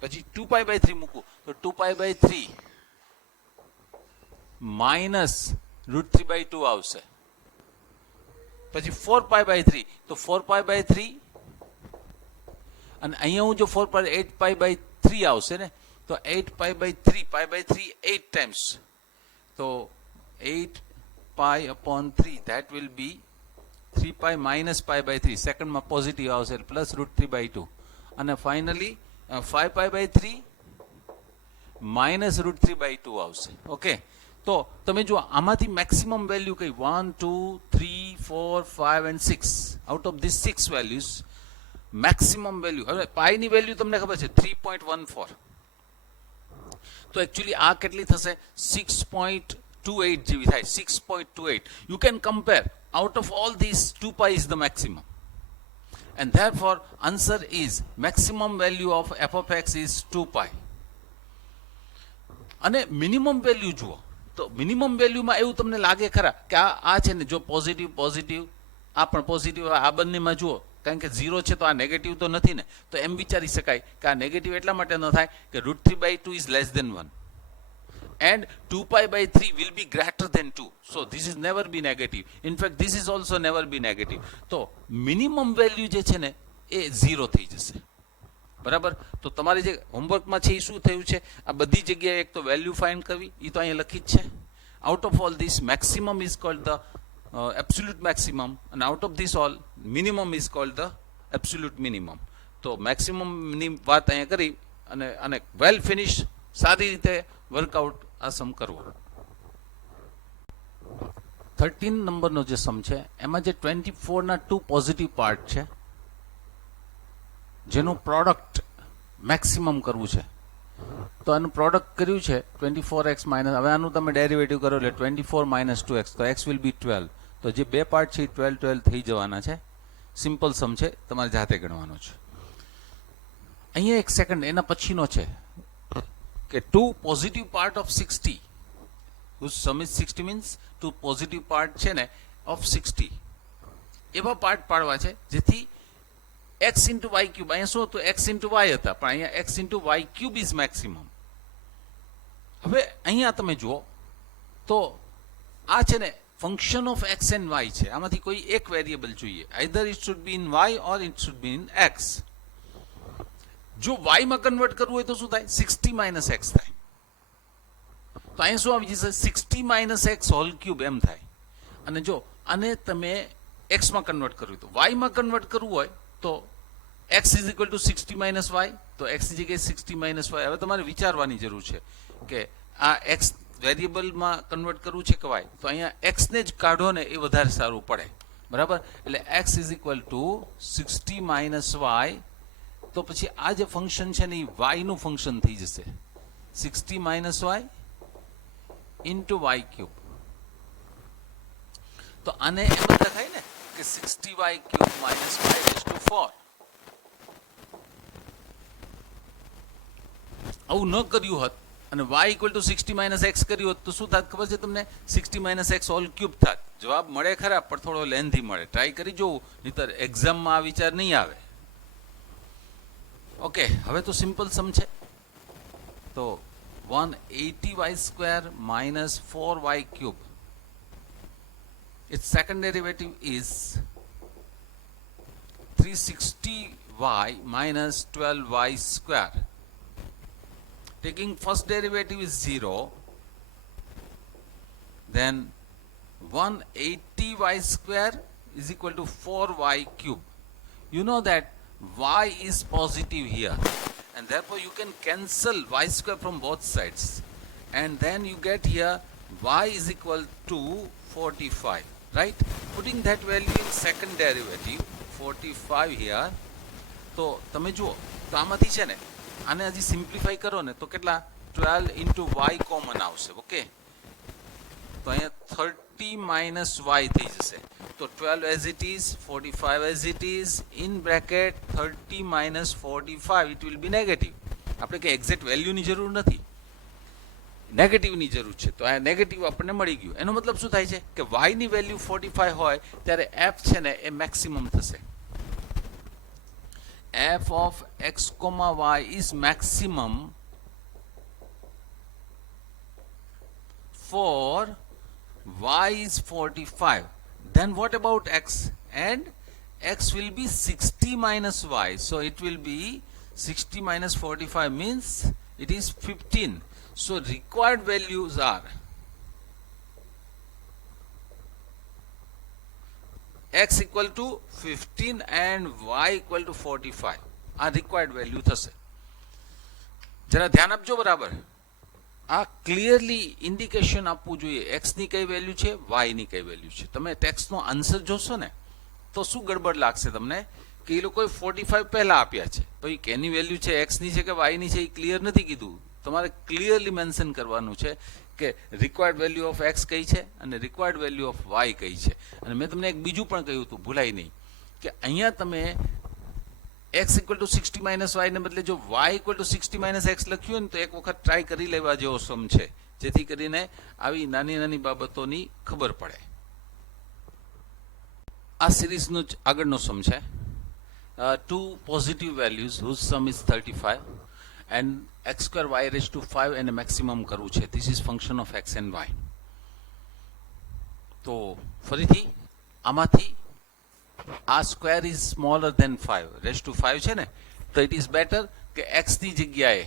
પછી 2 પાઈ બાય 3 મૂકું તો 2 પાઈ બાય 3 માઇનસ √3 બાય 2 આવશે. પછી 4 પાઈ બાય 3, તો 4 પાઈ બાય 3, અને અહીંયા હું જો 4 પાઈ 8 પાઈ બાય 3 આવશે ને, તો 8 pi by 3, pi by 3 8 times, તો 8 pi upon 3, that will be 3 pi minus pi by 3, સેકન્ડમાં પોઝિટિવ આવશે પ્લસ √3 by 2, અને finally 5 pi by 3 minus √3 by 2 આવશે. ઓકે, તો તમે જો આમાંથી મેક્સિમમ વેલ્યુ કઈ 1, 2, 3, 4, 5 and 6, out of this 6 values maximum value. હવે પાઈની વેલ્યુ તમને ખબર છે 3.14, તો એકચ્યુઅલી આ કેટલી થશે? 6.28 જેવી થાય, 6.28. You can compare. Out of all these, 2 pi is the maximum. And therefore, answer is maximum value of f of x is 2 pi. અને મિનિમમ વેલ્યુ જુઓ, તો મિનિમમ વેલ્યુમાં એવું તમને લાગે ખરા કે આ છે ને, જો પોઝિટિવ પોઝિટિવ, આ પણ પોઝિટિવ, આ બંનેમાં જુઓ, કારણ કે 0 છે તો આ નેગેટિવ તો નથી ને, તો એમ વિચારી શકાય કે આ નેગેટિવ એટલા માટે ન થાય કે √3 by 2 is less than 1. And 2 pi by 3 will be greater than 2. So this is never be negative. In fact, this is also never be negative. તો મિનિમમ વેલ્યુ જે છે ને એ 0 થઈ જશે. બરાબર? તો તમારી જે હોમવર્કમાં છે એ શું થયું છે? આ બધી જગ્યાએ એક તો વેલ્યુ ફાઇન્ડ કરવી, એ તો અહીંયા લખી જ છે. Out of all this maximum is called the absolute maximum, અને out of this all minimum is called the absolute minimum. તો મેક્સિમમની વાત અહીંયા કરી અને વેલ ફિનિશ, સારી રીતે વર્કઆઉટ આ સમ કરવો. 13 નંબરનો જે સમ છે એમાં જે 24 ના 2 પોઝિટિવ પાર્ટ છે, જેનું પ્રોડક્ટ મેક્સિમમ કરવું છે. તો આનું પ્રોડક્ટ કર્યું છે 24x માઇનસ, હવે આનું તમે ડેરિવેટિવ કરો એટલે 24 - 2x, તો x વિલ બી 12. તો જે બે પાર્ટ છે એ 12 થઈ જવાના છે. સિમ્પલ સમ છે, તમારે જાતે ગણવાનો છે. અહીંયા એક સેકન્ડ, એના પછીનો છે કે 2 positive part of 60, whose sum is 60 means 2 positive part છે ને of 60, એવા પાર્ટ પાડવા છે જેથી x into y cube, અહીંયા શું હતું? x into y હતા, પણ અહીંયા x into y cube is maximum. હવે અહીંયા તમે જુઓ તો આ છે ને function of x and y છે, આમાંથી કોઈ એક વેરિયેબલ જોઈએ, either it should be in y or it should be in x. જો y માં કન્વર્ટ કરવું હોય તો શું થાય? 60 - x થાય. તો અહીંયા શું આવી જશે? 60 - x હોલ ક્યુબ એમ થાય. અને જો આને તમે x માં કન્વર્ટ કરવું, તો y માં કન્વર્ટ કરવું હોય તો x = 60 - y, તો x ની જગ્યાએ 60 - y. હવે તમારે વિચારવાની જરૂર છે કે આ x વેરિયેબલમાં કન્વર્ટ કરવું છે કે y, તો અહીંયા x ને જ કાઢો ને એ વધારે સારું પડે. બરાબર? એટલે x = 60 - y, તો પછી આ જે ફંક્શન છે ને એ y નું ફંક્શન થઈ જશે, 60 - y into y cube. તો આને એમ જ લખાય ને કે 60y cube - 5^4. આવું ન કર્યું હોત અને y = 60 - x કર્યું હોત તો શું થાત ખબર છે તમને? 60 - x હોલ ક્યુબ થાત. જવાબ મળે ખરા, પણ થોડો લેન્ધી મળે. ટ્રાય કરી જોવું, નહીતર એક્ઝામમાં આ વિચાર નહીં આવે. ઓકે, હવે તો સિમ્પલ સમ છે. તો 180y² - 4y³, its second derivative is 360y - 12y². taking first derivative is 0, then 180y square is equal to 4y cube. You know that y is positive here, and therefore you can cancel y square from both sides, and then you get here y is equal to 45, right? Putting that value in second derivative 45 here, તો તમે જુઓ તો આમાંથી છે ને આને હજી simplify કરો ને તો કેટલા 12 into y કોમન આવશે. ઓકે, તો અહીંયા 30 minus y થઈ જશે. તો 12 as it is, 45 as it is, in bracket 30 minus 45, it will be negative. આપણે કે એક્ઝેક્ટ વેલ્યુની જરૂર નથી, નેગેટિવની જરૂર છે. તો આ નેગેટિવ આપણને મળી ગયું. એનો મતલબ શું થાય છે કે y ની વેલ્યુ 45 હોય ત્યારે f છે ને એ મેક્સિમમ થશે. f of x comma y is maximum for y is 45. Then what about x? And x will be 60 minus y. So it will be 60 minus 45 means it is 15. So required values are x equal to 15 and y equal to 45. આ required value થશે. જરા ધ્યાન આપજો બરાબર. આ clearly indication આપવું જોઈએ x ની કઈ વેલ્યુ છે, વાય ની કઈ વેલ્યુ છે. તમે ટેક્સ્ટનો આન્સર જોશો ને તો શું ગડબડ લાગશે તમને કે એ લોકોએ 45 પહેલા આપ્યા છે, પછી કેની વેલ્યુ છે, એક્સ ની છે કે વાય ની છે, એ ક્લિયર નથી કીધું. તમારે ક્લિયરલી મેન્શન કરવાનું છે કે રિક્વાયર્ડ વેલ્યુ ઓફ એક્સ કઈ છે અને રિક્વાયર્ડ વેલ્યુ ઓફ વાય કઈ છે. અને મેં તમને એક બીજું પણ કહ્યું હતું, ભૂલાય નહીં, કે અહીંયા તમે x equal to 60 minus y ને બદલે જો y equal to 60 minus x લખ્યું હોય ને તો એક વખત ટ્રાય કરી લેવા જેવો સમ છે, જેથી કરીને આવી નાની નાની બાબતોની ખબર પડે. આ સિરીઝનો જ આગળનો સમ છે. two positive values whose sum is 35 and x square y raised to 5 and a maximum કરવું છે. This is function of x and y. તો ફરીથી આમાંથી આ square is smaller than 5 raise to 5 છે ને, તો ઇટ ઇઝ બેટર કે x ની જગ્યાએ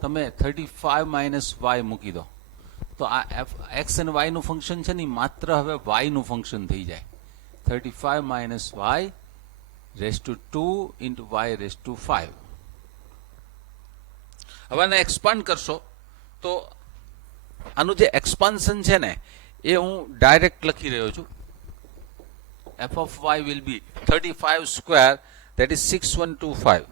તમે 35 માઇનસ y મૂકી દો. તો આ x અને y નું ફંક્શન છે ને માત્ર હવે y નું ફંક્શન થઈ જાય. 35 minus y raise to 2 into y raise to 5. હવે આને એક્સપાન્ડ કરશો તો આનું જે એક્સપાન્શન છે ને એ હું ડાયરેક્ટ લખી રહ્યો છું. f of y will be 35 square, that is 6125.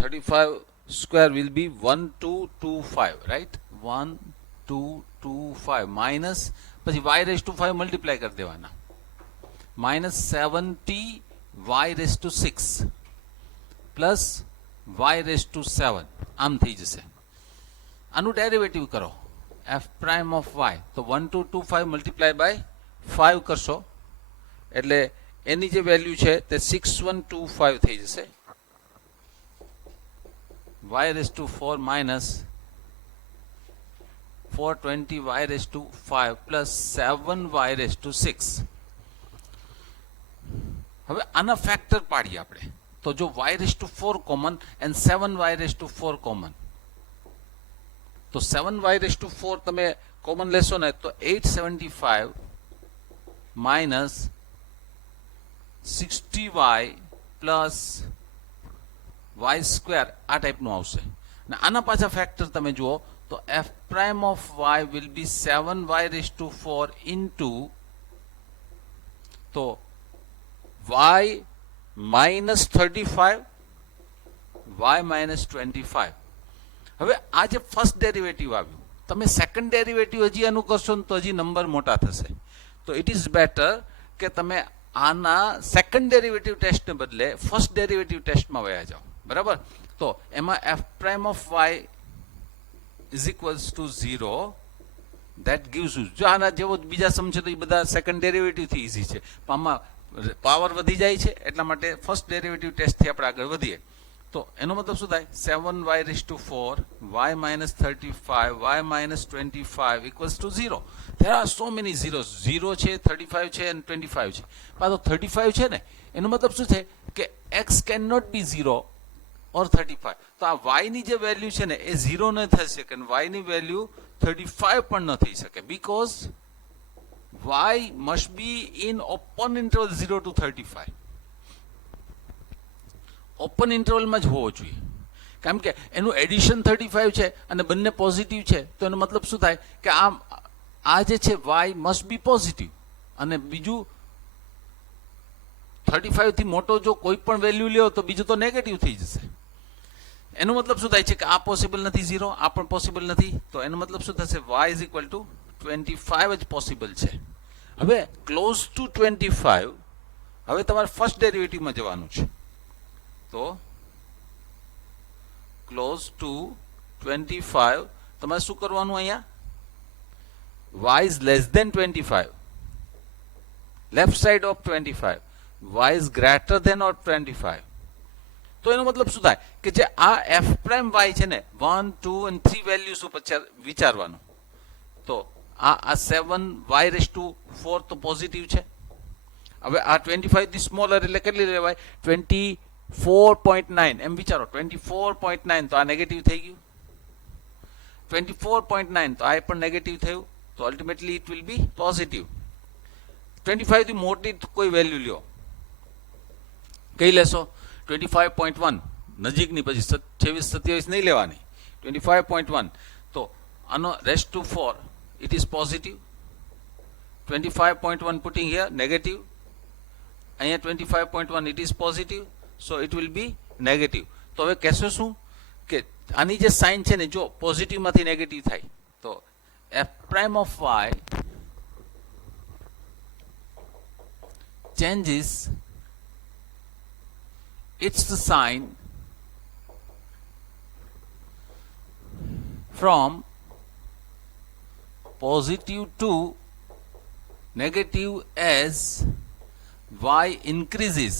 35 square will be 1225, right? 1225 minus પછી y raised to 5 multiply કરી દેવાના, minus 70 y raised to 6 plus y raised to 7. આમ થઈ જશે. આનું ડેરિવેટિવ કરો f prime of y, તો 1225 multiply by 5 કરશો એટલે એની જે વેલ્યુ છે તે 6125 થઈ જશે. y raised to 4 minus 420 y raised to 5 plus 7 y raised to 6. હવે આના ફેક્ટર પાડીએ આપણે. તો જો y raised to 4 common and 7 y raised to 4 common, તો 7y raised to 4 તમે કોમન લેશો ને તો 875 minus 60y plus y square આ ટાઈપનું આવશે. અને આના પાછા ફેક્ટર તમે જુઓ તો f prime of y will be 7y raised to 4 into તો y minus 35 y minus 25. હવે આ જે ફર્સ્ટ ડેરિવેટિવ આવ્યું, તમે સેકન્ડ ડેરિવેટિવ હજી આનું કરશો ને તો હજી નંબર મોટા થશે. તો ઇટ ઇઝ બેટર કે તમે આના સેકન્ડ ડેરિવેટિવ ટેસ્ટને બદલે ફર્સ્ટ ડેરિવેટિવ ટેસ્ટમાં વયા જાઓ. બરાબર? તો એમાં f prime of y is equals to 0, that gives you, જો આના જેવો બીજા સમ છે તો એ બધા સેકન્ડ ડેરિવેટિવથી ઇઝી છે, આમાં પાવર વધી જાય છે એટલા માટે ફર્સ્ટ ડેરિવેટિવ ટેસ્ટથી આપણે આગળ વધીએ. તો એનો મતલબ શું થાય? 7y raised to 4 y minus 35 y minus 25 equals to 0. There are so many zeros. 0 છે, 35 છે અને 25 છે. પાછો 35 છે ને એનો મતલબ શું છે કે x કેન નોટ બી 0 ઓર 35. તો આ y ની જે વેલ્યુ છે ને એ 0 ન થઈ શકે અને y ની વેલ્યુ 35 પણ ન થઈ શકે, because y must be in open interval 0 to 35. Open ઇન્ટરવલમાં જ હોવો જોઈએ, કારણ કે એનું એડિશન 35 છે અને બંને પોઝિટિવ છે, તો એનો મતલબ શું થાય કે આ જે છે y મસ્ટ બી પોઝિટિવ, અને બીજું 35 થી મોટો જો કોઈ પણ વેલ્યુ લ્યો તો બીજું તો નેગેટિવ થઈ જશે. એનો મતલબ શું થાય છે કે આ પોસિબલ નથી 0, આ પણ પોસિબલ નથી, તો એનો મતલબ શું થશે y ઇઝ ઇક્વલ ટુ 25 જ પોસિબલ છે. હવે ક્લોઝ ટુ 25, હવે તમારે ફર્સ્ટ ડેરિવેટિવમાં જવાનું છે. તો ક્લોઝ ટુ 25 તમારે શું કરવાનું, અહીંયા y ઇઝ less than 25, left side of 25, y is greater than or 25. તો એનો મતલબ શું થાય કે જે આ f પ્રાઇમ y છે ને 1, 2 અને 3 વેલ્યુઝ ઉપર વિચારવાનું. તો આ 7y4 તો પોઝિટિવ છે. હવે આ 25 થી સ્મોલર એટલે કેટલી લેવાય, 24.9 એમ વિચારો. 24.9 તો આ નેગેટિવ થઈ ગયું, 24.9 તો આ પણ નેગેટિવ થયું, તો ultimately it will B positive. 25 થી મોટી કોઈ વેલ્યુ લ્યો, કઈ લેશો, 25.1 નજીકની, પછી 26, 27 નહીં લેવાની, 25.1. તો આનો rest two 4 it is positive. 25.1 putting here negative, અહીંયા 25.1 it is positive, so it will be negative. તો હવે કહેશો શું કે આની જે સાઇન છે ને જો પોઝિટિવ માંથી નેગેટિવ થાય, તો f prime of y changes its sign from positive to negative as y increases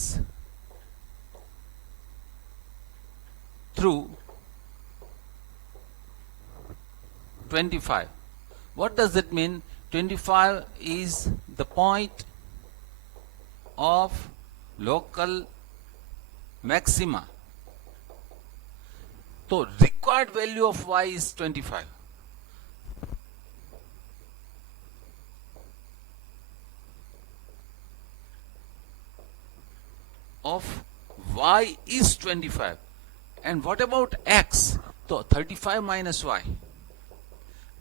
through 25. What does that mean? 25 is the point of local maxima. So required value of y is 25. Of y is 25. And what about x? So 35 minus y.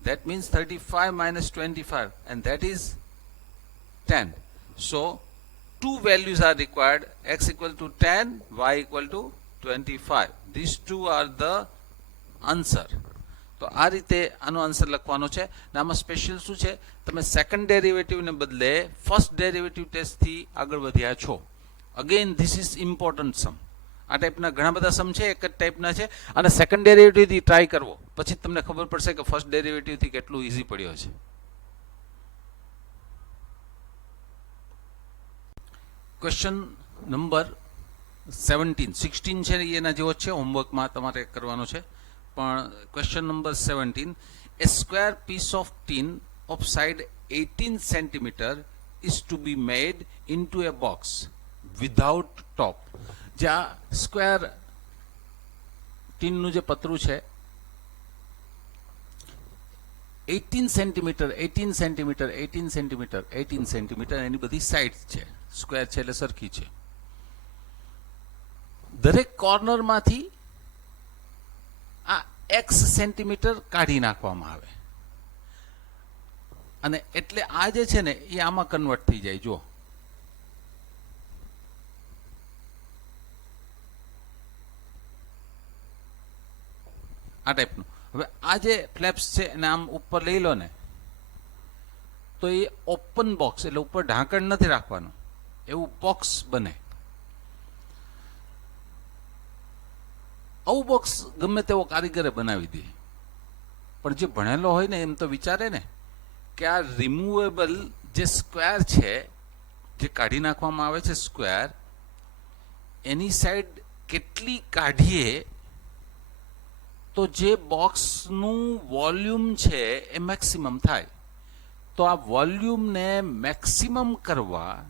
That means 35 minus 25, and that is 10. So two values are required, x equal to 10, y equal to 25. These two are the answer. તો આ રીતે આનો answer લખવાનો છે. ને આમાં special શું છે, તમે સેકન્ડ ડેરિવેટિવને બદલે ફર્સ્ટ ડેરિવેટિવ ટેસ્ટથી આગળ વધ્યા છો. અગેન ધીસ ઇઝ ઇમ્પોર્ટન્ટ સમ. આ ટાઈપના ઘણા બધા સમ છે, એક જ ટાઈપના છે, અને સેકન્ડ ડેરિવેટિવથી ટ્રાય કરવો, પછી તમને ખબર પડશે કે ફર્સ્ટ ડેરિવેટિવથી કેટલું ઇઝી પડ્યો છે. ક્વેશ્ચન નંબર 17, 16 છે એના જેવો છે, હોમવર્કમાં તમારે કરવાનો છે. પણ question number 17, a square piece of tin of side 18 centimeter is to be made into a box without top. જ્યાં સ્ક્વેર ટીનનું જે પતરું છે 18 સેન્ટીમીટર 18 સેન્ટીમીટર 18 સેન્ટીમીટર 18 સેન્ટીમીટર એની બધી સાઇડ છે, સ્ક્વેર છે એટલે સરખી છે. દરેક કોર્નરમાંથી આ x સેન્ટીમીટર કાઢી નાખવામાં આવે, અને એટલે આ જે છે ને એ આમાં કન્વર્ટ થઈ જાય. જો આ ટાઈપનું. હવે આ જે ફ્લેપ્સ છે એને આમ ઉપર લઈ લો ને, તો એ ઓપન બોક્સ, એટલે ઉપર ઢાંકણ નથી રાખવાનું, એવું બોક્સ બને. આવું બોક્સ ગમે તેવો કારીગરે બનાવી દે, પણ જે ભણેલો હોય ને એમ તો વિચારે ને કે આ રિમૂવેબલ જે સ્ક્વેર છે, જે કાઢી નાખવામાં આવે છે સ્ક્વેર, એની સાઈડ કેટલી કાઢીએ તો જે બોક્સનું વોલ્યુમ છે એ મેક્સિમમ થાય. તો આ વોલ્યુમને મેક્સિમમ કરવા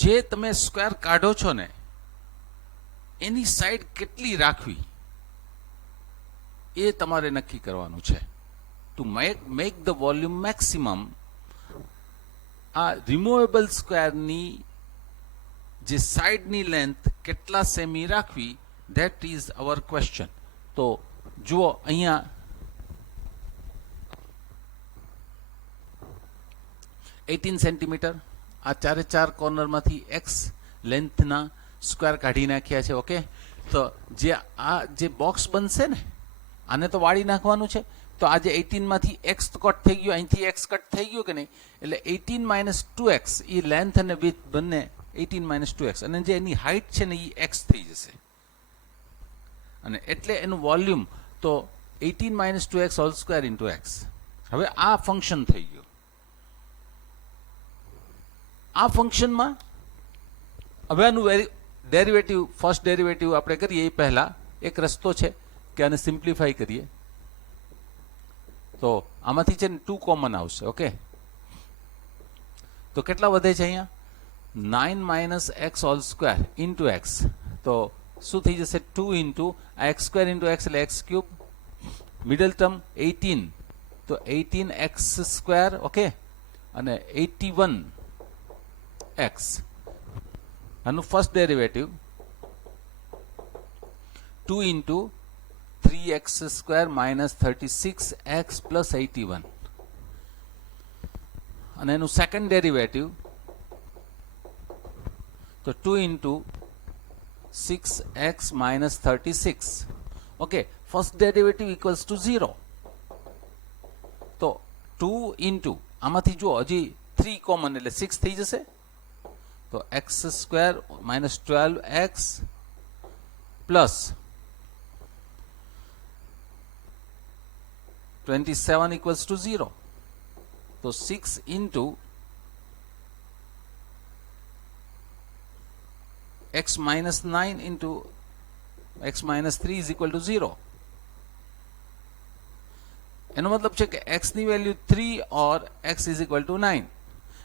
જે તમે સ્ક્વેર કાઢો છો ને એની સાઈડ કેટલી રાખવી એ તમારે નક્કી કરવાનું છે. To make the volume maximum આ રિમૂવેબલ સ્ક્વેરની જે સાઈડની લેન્થ કેટલા સેમી રાખવી, ધેટ ઇઝ અવર ક્વેશ્ચન. તો જુઓ અહીંયા 18 સેન્ટીમીટર આ ચારે ચાર કોર્નરમાંથી એક્સ લેન્થના સ્ક્વેર કાઢી નાખ્યા છે. ઓકે, તો જે બોક્સ બનશે ને આને તો વાળી નાખવાનું છે. તો આજે 18 માંથી એક્સ કટ થઈ ગયો, અહીંથી એક્સ કટ થઈ ગયો કે નહીં, એટલે 18 માઇનસ 2x એ લેન્થ અને વિડ્થ બંને 18 માઇનસ 2x, અને જે એની હાઇટ છે ને એ એક્સ થઈ જશે, અને એટલે એનું વોલ્યુમ તો 18 minus 2x whole square into x. હવે આ ફંક્શન થઈ ગયું. આ ફંક્શનમાં હવે આનું ડેરિવેટિવ, ફર્સ્ટ ડેરિવેટિવ આપણે કરીએ એ પહેલા એક રસ્તો છે કે આને સિમ્પ્લિફાઈ કરીએ. તો આમાંથી છે ને 2 કોમન આવશે. ઓકે, તો કેટલા વધે છે અહીંયા? 9 minus x whole square into x. તો શું થઈ જશે? 2 into x square into x એટલે એક્સ ક્યુબ. મિડલ ટર્મ 18, તો 18 એક્સ સ્ક્વેર. ઓકે, અને 81 એક્સ. આનું first derivative 2 into 3x square minus 36x plus 81, અને એનું સેકન્ડ ડેરિવેટિવ તો 2 into 6x minus 36. Okay, first derivative equals to 0. તો 2 into આમાંથી જો હજી 3 કોમન એટલે 6 થઈ જશે. તો x square minus 12x plus 27 equals to 0. So 6 into x minus 9 into x minus 3 is equal to 0. એનો મતલબ છે કે x ની value 3 or x is equal to 9.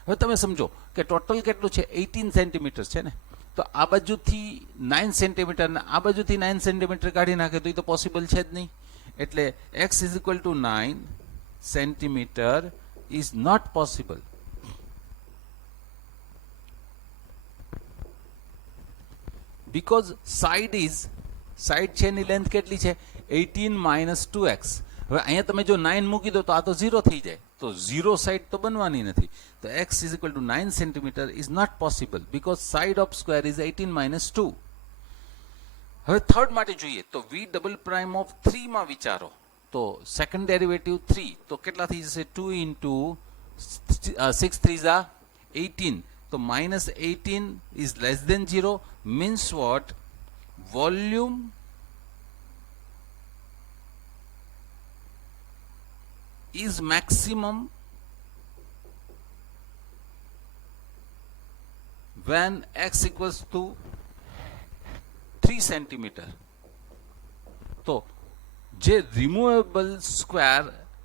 હવે તમે સમજો કે ટોટલ કેટલું છે? 18 સેન્ટીમીટર છે ને, તો આ બાજુથી 9 સેન્ટીમીટર ને આ બાજુથી 9 સેન્ટીમીટર કાઢી નાખે તો એ તો પોસિબલ છે જ નહીં. એટલે x is equal to 9 centimeter is not possible. Because side છે એની લેન્થ કેટલી છે? 18 minus 2x. હવે અહીંયા તમે જો 9 મૂકી દો તો આ તો 0 થઈ જાય, તો 0 સાઈડ તો બનવાની નથી. તો x is equal to 9 centimeter is not possible because side of square is 18 minus 2. હવે થર્ડ માટે જોઈએ તો v ડબલ પ્રાઇમ ઓફ 3 માં વિચારો. તો સેકન્ડ ડેરિવેટિવ 3, તો કેટલા થઈ જશે? 2 ઇન્ટુ 6 3 ઝા 18. તો minus 18 is less than 0 means what? Volume is maximum when x equals to 3 centimeter. તો જે રિમૂવેબલ સ્ક્વેર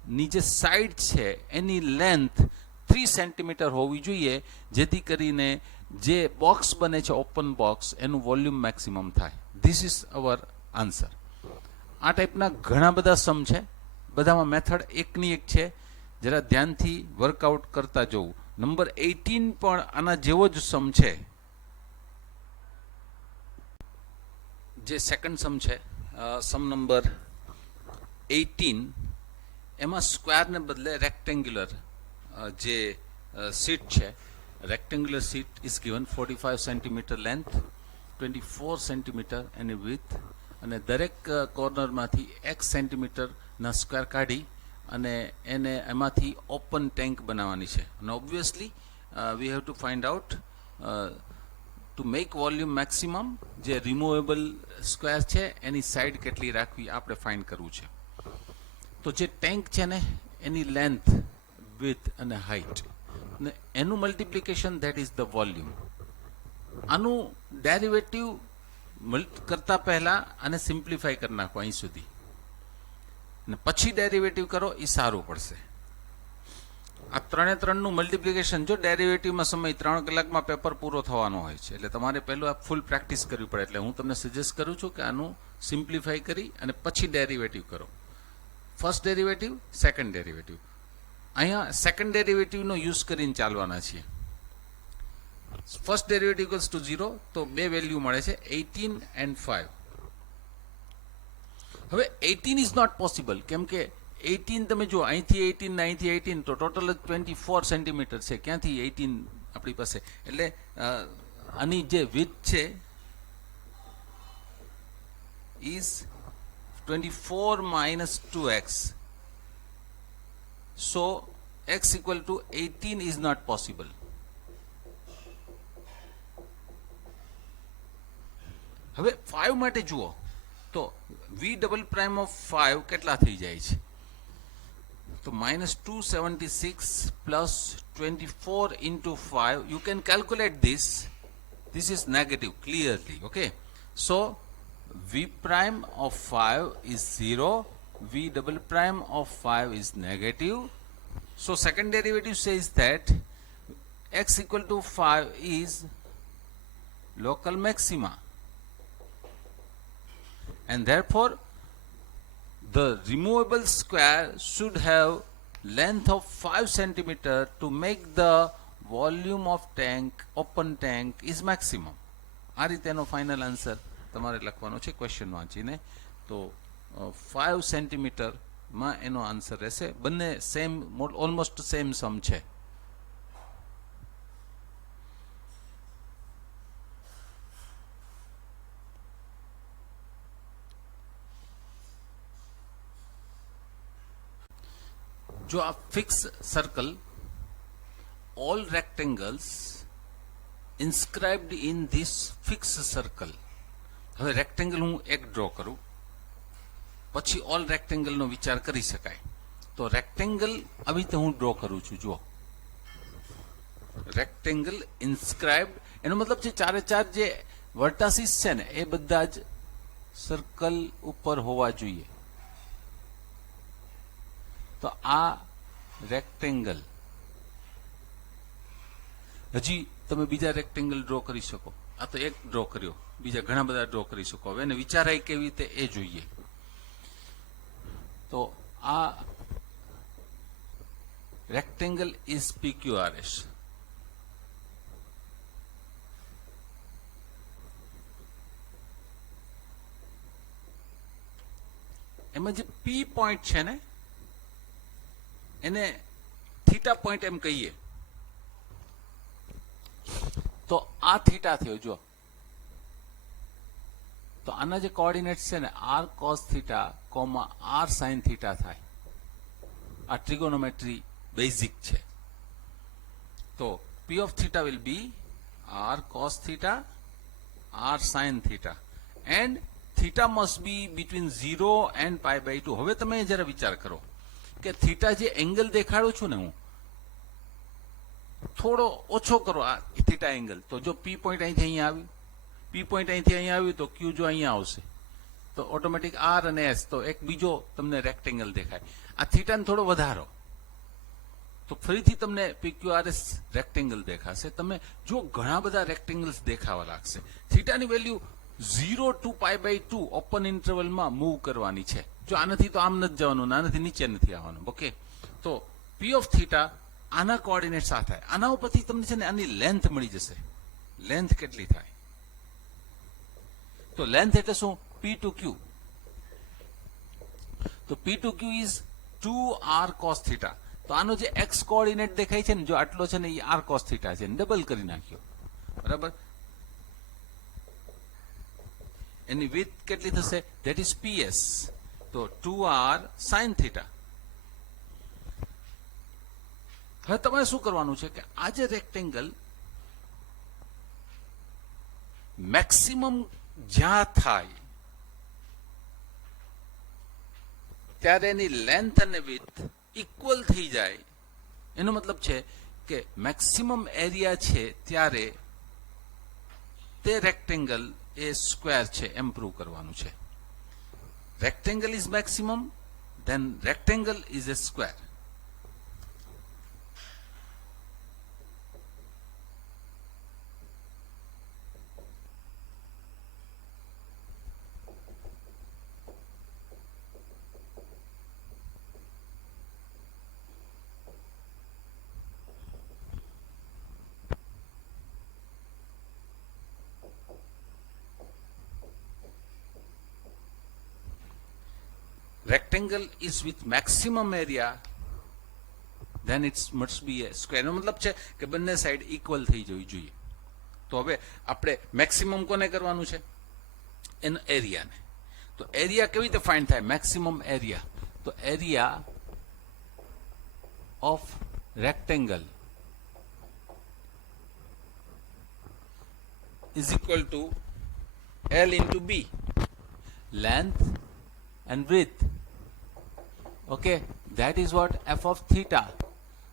ની જે સાઈડ છે એની લેન્થ 3 સેન્ટીમીટર હોવી જોઈએ, જેથી કરીને જે બોક્સ બને છે ઓપન બોક્સ એનું વોલ્યુમ મેક્સિમમ થાય. This is our answer. આ ટાઈપના ઘણા બધા સમ છે, બધામાં મેથડ એકની એક છે, જરા ધ્યાનથી વર્કઆઉટ કરતા જવું. નંબર 18 પણ આના જેવો જ સમ છે. જે સેકન્ડ સમ છે, સમ નંબર 18, એમાં સ્ક્વેરને બદલે રેક્ટેન્ગ્યુલર જે સીટ છે, rectangular seat is given 45 centimetre length, 24 centimetre any width, અને દરેક કોર્નરમાંથી 1 સેન્ટીમીટરના સ્ક્વેર કાઢી અને એને એમાંથી ઓપન ટેન્ક બનાવવાની છે. અને obviously we have to find out two make volume maximum જે રિમૂવેબલ સ્ક્વેર છે એની સાઈડ કેટલી રાખવી આપણે ફાઇન્ડ કરવું છે. તો જે ટેન્ક છે ને એની લેન્થ, વિડ્થ અને હાઇટ, ને એનું multiplication that is the volume. આનું ડેરિવેટિવ કરતા પહેલા આને સિમ્પ્લિફાઈ કરી નાખો અહીં સુધી, અને પછી ડેરિવેટિવ કરો એ સારું પડશે. આ 3 3 નું મલ્ટિપ્લિકેશન જો ડેરિવેટિવમાં સમય 3 કલાકમાં પેપર પૂરો થવાનો હોય છે, એટલે તમારે પહેલું આ ફૂલ પ્રેક્ટિસ કરવી પડે. એટલે હું તમને સજેસ્ટ કરું છું કે આનું સિમ્પ્લિફાઈ કરી અને પછી ડેરિવેટિવ કરો. First derivative, second derivative. અહીંયા સેકન્ડ ડેરિવેટિવનો યુઝ કરીને ચાલવાના છીએ. ફર્સ્ટ ડેરિવેટિવ ઇક્વલ્સ ટુ 0, તો બે વેલ્યુ મળે છે 18 and 5. હવે 18 ઇઝ નોટ પોસિબલ, કેમ કે 18 તમે જો અહીંથી 18 ને અહીંથી 18 તો ટોટલ જ 24 સેન્ટીમીટર છે. ક્યાંથી 18 આપણી પાસે? એટલે આની જે વિડ્થ છે is 24 minus 2x. So x equal to 18 is not possible. હવે 5 માટે જુઓ તો v ડબલ પ્રાઇમ ઓફ 5 કેટલા થઈ જાય છે? તો -276 plus 24 into 5. You can calculate this. This is negative clearly. Okay. So v prime of 5 is 0. V double prime of 5 is negative. So second derivative says that x equal to 5 is local maxima. And therefore the removable square should have length of 5 centimeter to make the volume of tank, open tank, is maximum. આ રીતેનો final answer તમારે લખવાનો છે question વાંચીને. તો 5 સેન્ટીમીટરમાં એનો answer રહેશે. બંને same, almost same સમ છે. જો આ fix circle, all rectangles inscribed in this fixed circle. હવે રેક્ટેંગલ હું એક ડ્રો કરું, પછી ઓલ રેક્ટેંગલનો વિચાર કરી શકાય. તો રેક્ટેંગલ આવી રીતે હું ડ્રો કરું છું. જુઓ, રેક્ટેંગલ ઇન્સ્ક્રાઇબ્ડ, એનો મતલબ છે ચારે ચાર જે વર્ટાસીસ છે ને એ બધા જ સર્કલ ઉપર હોવા જોઈએ. તો આ રેક્ટેંગલ, હજી તમે બીજા રેક્ટેંગલ ડ્રો કરી શકો. આ તો એક ડ્રો કર્યો, બીજા ઘણા બધા ડ્રો કરી શકો. હવે એને વિચારાય કેવી રીતે એ જોઈએ. તો આ રેક્ટેંગલ ઇઝ PQRS. એમાં જે P પોઈન્ટ છે ને એને થીટા પોઈન્ટ એમ કહીએ. તો આ થીટા થયો. જો, તો આના જે કોઓર્ડિનેટ્સ છે ને r cos theta, r sin theta થાય. આ ટ્રિગોનોમેટ્રી બેઝિક છે. તો P of theta will be r cos theta, r sin theta, and theta must be between 0 and pi/2. હવે તમે જરા વિચાર કરો કે થીટા જે એંગલ દેખાડું છું ને હું, થોડો ઓછો કરો આ થીટા એંગલ. તો જો P પોઈન્ટ અહીંથી અહીંયા આવ્યું, P પોઈન્ટ અહીંથી અહીંયા આવ્યું, તો Q જો અહીંયા આવશે તો ઓટોમેટિક R અને S, તો એક બીજો તમને રેક્ટેંગલ દેખાય. આ થીટાને થોડો વધારો તો ફરીથી તમને PQRS રેક્ટેંગલ દેખાશે. તમે જો ઘણા બધા રેક્ટેંગલ્સ દેખાવા લાગશે. થીટાની વેલ્યુ 0 to pi/2 ઓપન ઇન્ટરવલમાં મૂવ કરવાની છે. જો આનાથી તો આમ નથી જવાનું, આનાથી નીચે નથી આવવાનું. ઓકે, તો P of થીટા આના કોઓર્ડિનેટ્સ આ થાય. આના ઉપરથી તમને છે ને આની લેન્થ મળી જશે. લેન્થ કેટલી થાય? તો લેન્થ એટલે શું? P to Q. તો P to Q is 2r cos theta. તો આનો જે x કોઓર્ડિનેટ દેખાય છે ને, જો આટલો છે ને એ r cos થીટા છે, ડબલ કરી નાખ્યો. બરાબર? એની વિડ્થ કેટલી થશે? That is PS. તો 2r sin થીટા. હવે તમારે શું કરવાનું છે કે આ જે રેક્ટેંગલ મેક્સિમમ જ્યાં થાય ત્યારે એની લેન્થ અને વિડ્થ ઇક્વલ થઈ જાય. એનો મતલબ છે કે મેક્સિમમ એરિયા છે ત્યારે તે રેક્ટેંગલ એ સ્ક્વેર છે એમ પ્રૂવ કરવાનું છે. rectangle is maximum, then rectangle is a square. rectangle is with maximum area, then it must be a square. એનો મતલબ છે કે બંને સાઈડ ઇક્વલ થઈ જવી જોઈએ. તો હવે આપણે મેક્સિમમ કોને કરવાનું છે? એનો એરિયાને. તો એરિયા કેવી રીતે ફાઇન્ડ થાય? Maximum area. તો area of rectangle is equal to L into B, length and width. Okay, that is what f of theta.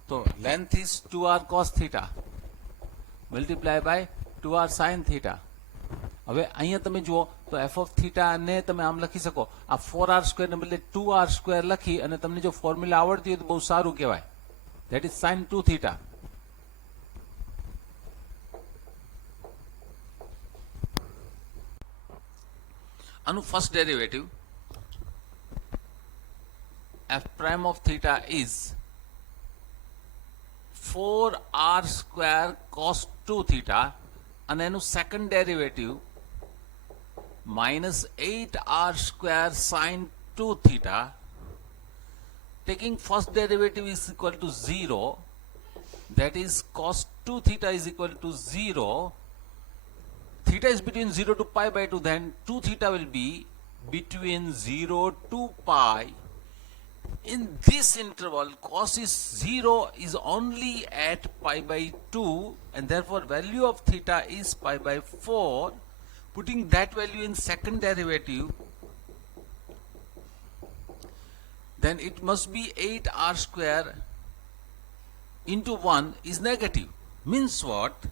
So length is 2r cos theta multiply by 2r sin theta. હવે અહીંયા તમે જુઓ તો f of theta ને તમે આમ લખી શકો, આ 4r સ્ક્વેર ને બદલે 2r સ્ક્વેર લખી અને તમને જો ફોર્મ્યુલા આવડતી હોય તો બહુ સારું કહેવાય. that is sin 2 theta. આનું first derivative f prime of theta is 4r square cos 2 theta અને એનું second derivative minus 8r square sin 2 theta. Taking first derivative is equal to 0, that is cos 2 theta is equal to 0. Theta is between 0 to pi by 2, then 2 theta will be between 0 to pi. In this interval, cos is 0 is only at pi by 2, and therefore value of theta is pi by 4. Putting that value in second derivative, then it must be 8r square into 1 is negative. Means what?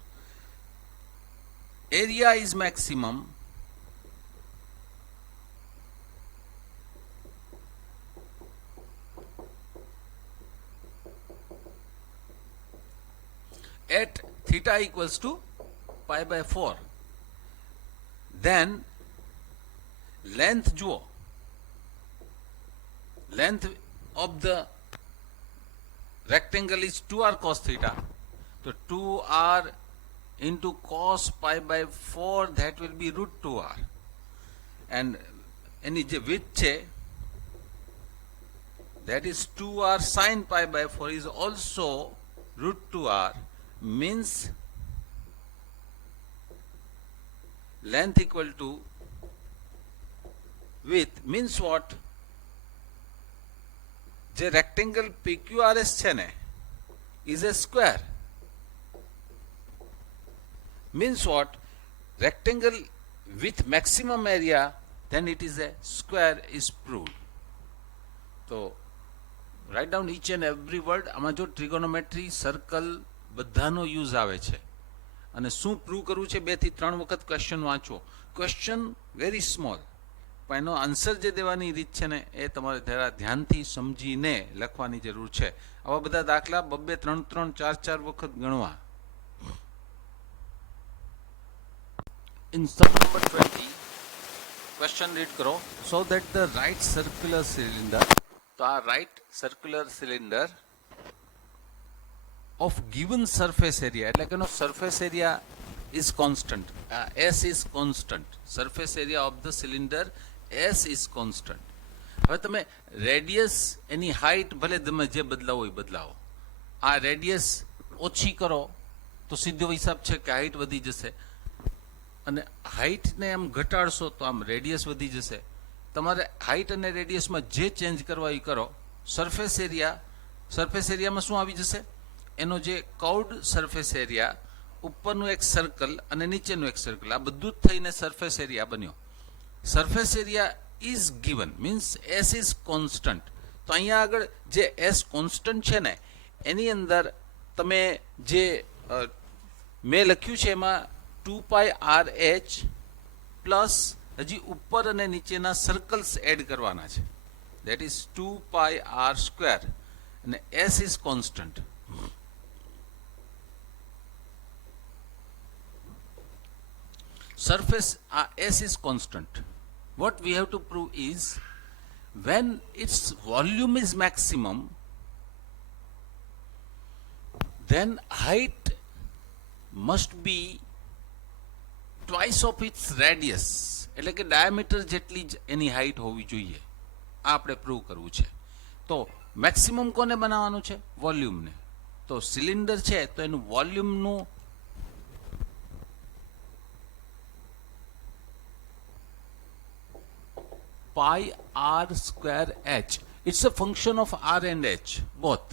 Area is maximum, at theta equals to pi by 4. Then length juo, length of the rectangle is 2r cos theta. So 2r into cos pi by 4, that will be root 2r. And any width che, that is 2r sin pi by 4 is also root 2r. Means length equal to width. Means what? જે rectangle PQRS છે ને is a square. Means what? Rectangle with maximum area, then it is a square is proved. So write down each and every word. આમાં જો trigonometry, circle બધાનો use આવે છે. અને શું પ્રૂવ કરવું છે 2 થી 3 વખત ક્વેશ્ચન વાંચો. ક્વેશ્ચન વેરી સ્મોલ, પણ એનો આન્સર જે દેવાની રીત છે ને એ તમારે જરા ધ્યાનથી સમજીને લખવાની જરૂર છે. આવા બધા દાખલા 2-2, 3-3, 4-4 વખત ગણવા. In sum number 20, question read કરો. So that the right circular cylinder, તો આ right circular cylinder of given surface area, એટલે કે એનો surface area is constant, S is constant, surface area of the cylinder S is constant. હવે તમે radius, એની height ભલે તમે જે બદલાવો એ બદલાવો. આ રેડિયસ ઓછી કરો તો સીધો હિસાબ છે કે હાઇટ વધી જશે, અને હાઇટને આમ ઘટાડશો તો આમ રેડિયસ વધી જશે. તમારે હાઇટ અને રેડિયસમાં જે ચેન્જ કરવા એ કરો. સરફેસ એરિયામાં શું આવી જશે? એનો જે કર્વડ સરફેસ એરિયા, ઉપરનું એક સર્કલ અને નીચેનું એક સર્કલ, આ બધું જ થઈને સરફેસ એરિયા બન્યો. Surface area is given, means S is constant. તો અહીંયા આગળ જે એસ કોન્સ્ટન્ટ છે ને એની અંદર તમે જે મેં લખ્યું છે એમાં 2πRH પ્લસ હજી ઉપર અને નીચેના સર્કલ્સ એડ કરવાના છે. દેટ ઇઝ 2πr સ્ક્વેર અને S is constant. Surface S is constant. What we have to prove is when its volume is maximum, then height must be twice of its radius. એટલે કે diameter જેટલી જ એની height હોવી જોઈએ. આપણે prove કરવું છે. તો મેક્સિમમ કોને બનાવવાનું છે? વોલ્યુમને. તો સિલિન્ડર છે તો એનું વોલ્યુમનું pi r square h. It's a function of r and h both.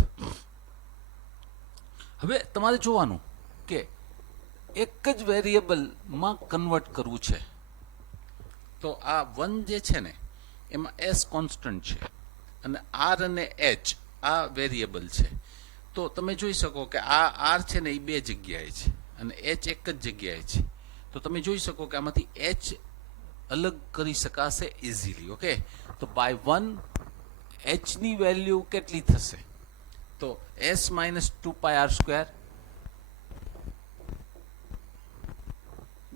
હવે તમારે જોવાનું કે એક જ વેરિયેબલમાં કન્વર્ટ કરવું છે. તો આ 1 જે છે ને એમાં s કોન્સ્ટન્ટ છે અને r અને h આ વેરિયેબલ છે. તો તમે જોઈ શકો કે આ r છે ને એ બે જગ્યાએ છે અને h એક જ જગ્યાએ છે. તો તમે જોઈ શકો કે આમાંથી h અલગ કરી શકાશે ઇઝીલી. ઓકે, તો બાય 1 h ની વેલ્યુ કેટલી થશે? તો s minus 2πr²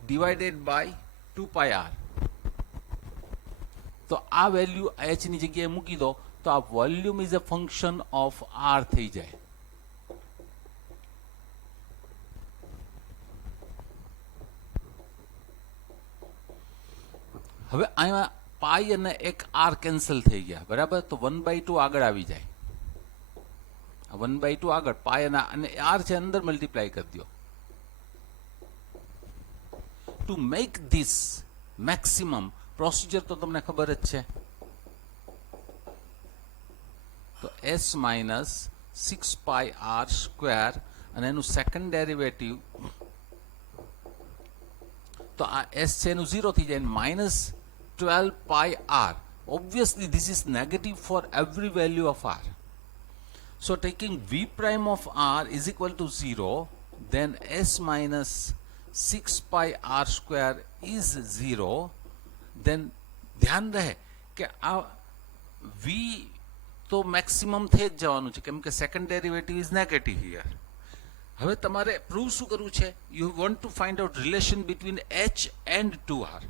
divided by 2πr. તો આ વેલ્યુ h ની જગ્યાએ મૂકી દો તો આ volume is a function of r થઈ જાય. હવે અહીંયા પાઈ અને એક આર કેન્સલ થઈ ગયા, બરાબર? તો 1/2 આગળ આવી જાય. 1/2 આગળ પાઈ અને આર છે અંદર મલ્ટીપ્લાય કરી દો. To make this maximum procedure તો તમને ખબર જ છે. તો s માઇનસ 6πr² અને એનું સેકન્ડ ડેરિવેટિવ તો આ s છે એનું 0 થઈ જાય minus 12πr. Obviously, this is negative for every value of r. So, taking v prime of r is equal to 0, then s minus 6πr² is 0. Then ધ્યાન રહે કે આ v તો મેક્સિમમ થઈ જ જવાનું છે કેમ કે second derivative is negative here. હવે તમારે પ્રૂવ શું કરવું છે? You want to find out relation between h and 2r.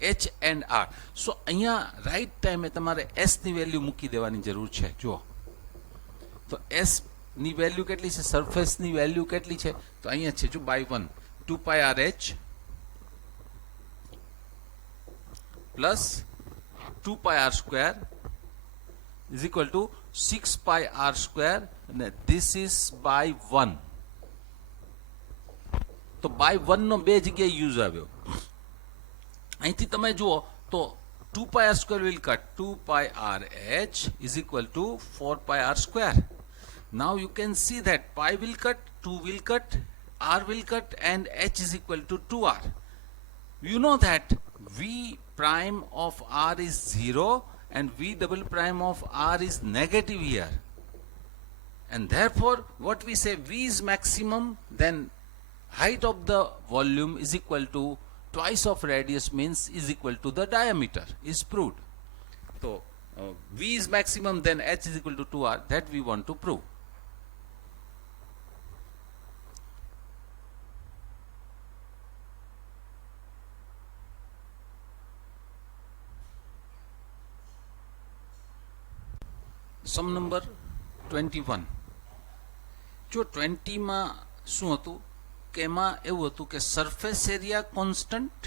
h and r. સો અહીંયા રાઈટ ટાઈમે તમારે s ની વેલ્યુ મૂકી દેવાની જરૂર છે. જુઓ તો s ની વેલ્યુ કેટલી છે? સરફેસની વેલ્યુ કેટલી છે? તો અહીંયા છે જો by 1 2πrh plus 2πr² is equal to 6πr² અને this is by 1. તો બાય 1 નો બે જગ્યાએ યુઝ આવ્યો. અહીંથી તમે જુઓ તો 2πr² will cut 2πrh is equal to 4πr². Now you can see that pi will cut, 2 will cut, r will cut and h is equal to 2r. You know that v prime of r is 0 and v double prime of r is negative here. And therefore what we say, v is maximum, then height of the volume is equal to twice of radius means is equal to the diameter is proved. So v is maximum, then h is equal to 2r. That we want to prove. Sum number 21. જો 20 માં શું હતું કે એમાં એવું હતું કે surface area constant,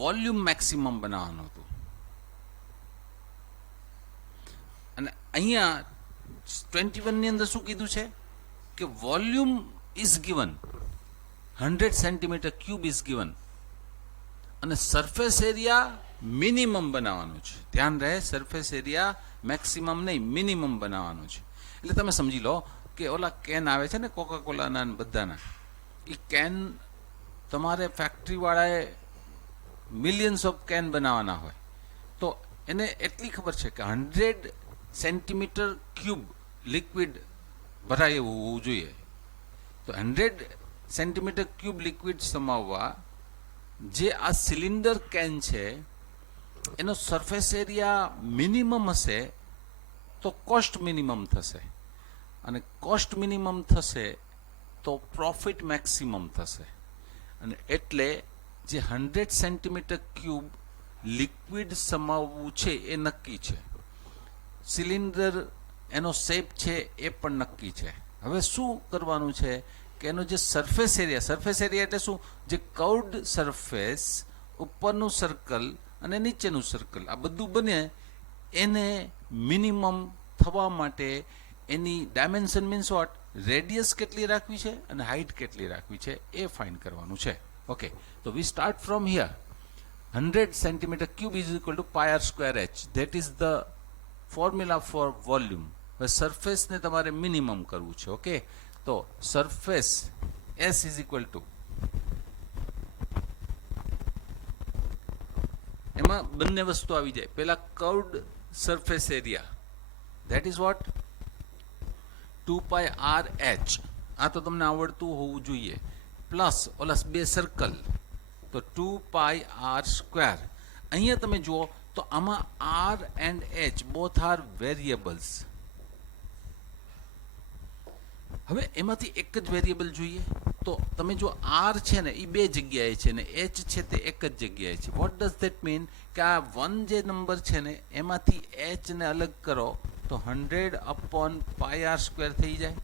volume maximum બનાવવાનું હતું. અને અહીંયા 21 ની અંદર શું કીધું છે કે volume is given 100 centimetre cube is given અને સરફેસ એરિયા મિનિમમ બનાવવાનું છે. ધ્યાન રહે, સરફેસ એરિયા મેક્સિમમ નહીં, મિનિમમ બનાવવાનું છે. એટલે તમે સમજી લો કે ઓલા કેન આવે છે ને કોકાકોલાના બધાના, એ કેન તમારે ફેક્ટરીવાળાએ મિલિયન્સ ઓફ કેન બનાવવાના હોય તો એને એટલી ખબર છે કે 100 સેન્ટીમીટર ક્યુબ લિક્વિડ ભરાય એવું હોવું જોઈએ. તો 100 સેન્ટીમીટર ક્યુબ લિક્વિડ સમાવવા જે આ સિલિન્ડર કેન છે એનો સરફેસ એરિયા મિનિમમ હશે તો કોસ્ટ મિનિમમ થશે, અને કોસ્ટ મિનિમમ થશે તો પ્રોફિટ મેક્સિમમ થશે. અને એટલે જે 100 સેન્ટીમીટર ક્યુબ લિક્વિડ સમાવવું છે એ નક્કી છે, સિલિન્ડર એનો શેપ છે એ પણ નક્કી છે. હવે શું કરવાનું છે કે એનો જે સરફેસ એરિયા એટલે શું? જે કર્વડ સરફેસ ઉપરનું સર્કલ અને નીચેનું સર્કલ, આ બધું બને એને મિનિમમ થવા માટે એની ડાયમેન્શન મીન્સ વોટ, રેડિયસ કેટલી રાખવી છે અને હાઇટ કેટલી રાખવી છે એ ફાઇન્ડ કરવાનું છે. ઓકે, તો વી start from here. 100 centimeter cube is equal to pi r square h. That is the formula for volume. હવે સરફેસ ને તમારે મિનિમમ કરવું છે. ઓકે, તો surface S is equal to, એમાં બંને વસ્તુ આવી જાય. પહેલા curved surface area, that is what 2 pi r h. આ તો તમને આવડતું હોવું જોઈએ. પ્લસ ઓલા બે સર્કલ, તો 2 pi r સ્ક્વેર. અહીંયા તમે જુઓ તો આમાં r and h both are variables. હવે એમાંથી એક જ વેરિયેબલ જોઈએ, તો તમે જો r છે ને એ બે જગ્યાએ છે ને h છે તે એક જ જગ્યાએ છે. વોટ ડઝ ધેટ મીન કે આ 1 જે નંબર છે ને એમાંથી h ને અલગ કરો તો 100 upon pi r સ્ક્વેર થઈ જાય.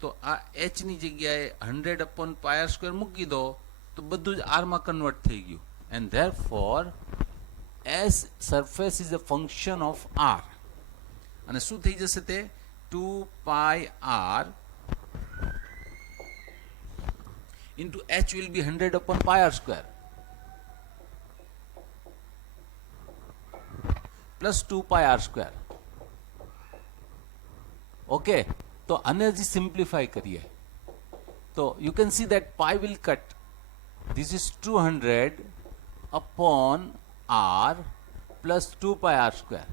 તો આ h ની જગ્યાએ 100 upon pi r સ્ક્વેર મૂકી દો તો બધું જ r માં કન્વર્ટ થઈ ગયું. And therefore S surface is a function of r. અને શું થઈ જશે તે 2 pi r into h will be 100 upon pi r square plus 2 pi r square. Okay, તો આને હજી સિમ્પ્લિફાય કરીએ તો you can see that pi will cut. This is 200 upon r plus 2 pi r square.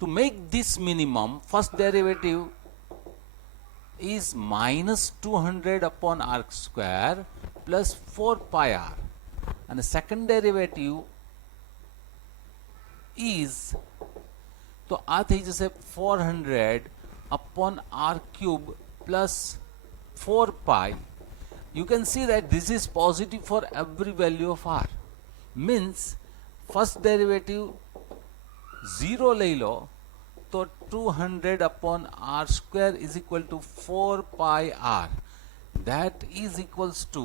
To make this minimum, first derivative is minus 200 upon r square plus 4 pi r, and the second derivative is, તો આ થઈ જશે 400 upon r cube plus 4 pi. You can see that this is positive for every value of r. Means first derivative 0 લઈ લો તો 200 upon r square is equal to 4 pi r. That is equals to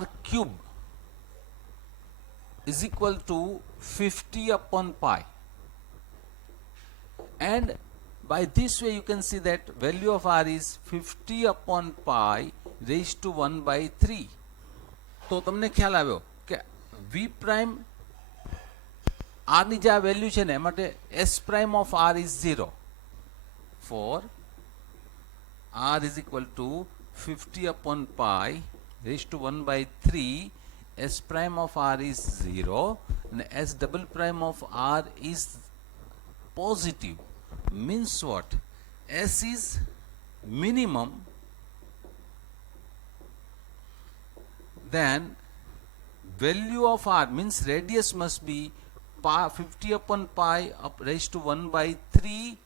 r cube is equal to 50 upon pi. And by this way you can see that value of r is 50 upon pi raised to 1 by 3. તો તમને ખ્યાલ આવ્યો કે v prime r ની જે આ value છે ને માટે s prime of r is 0. For r is equal to 50 upon pi raised to 1 by 3, s prime of r is 0 and s double prime of r is positive. Means what? S is minimum, then value of r means radius must be 50 upon pi up raised to 1 by 3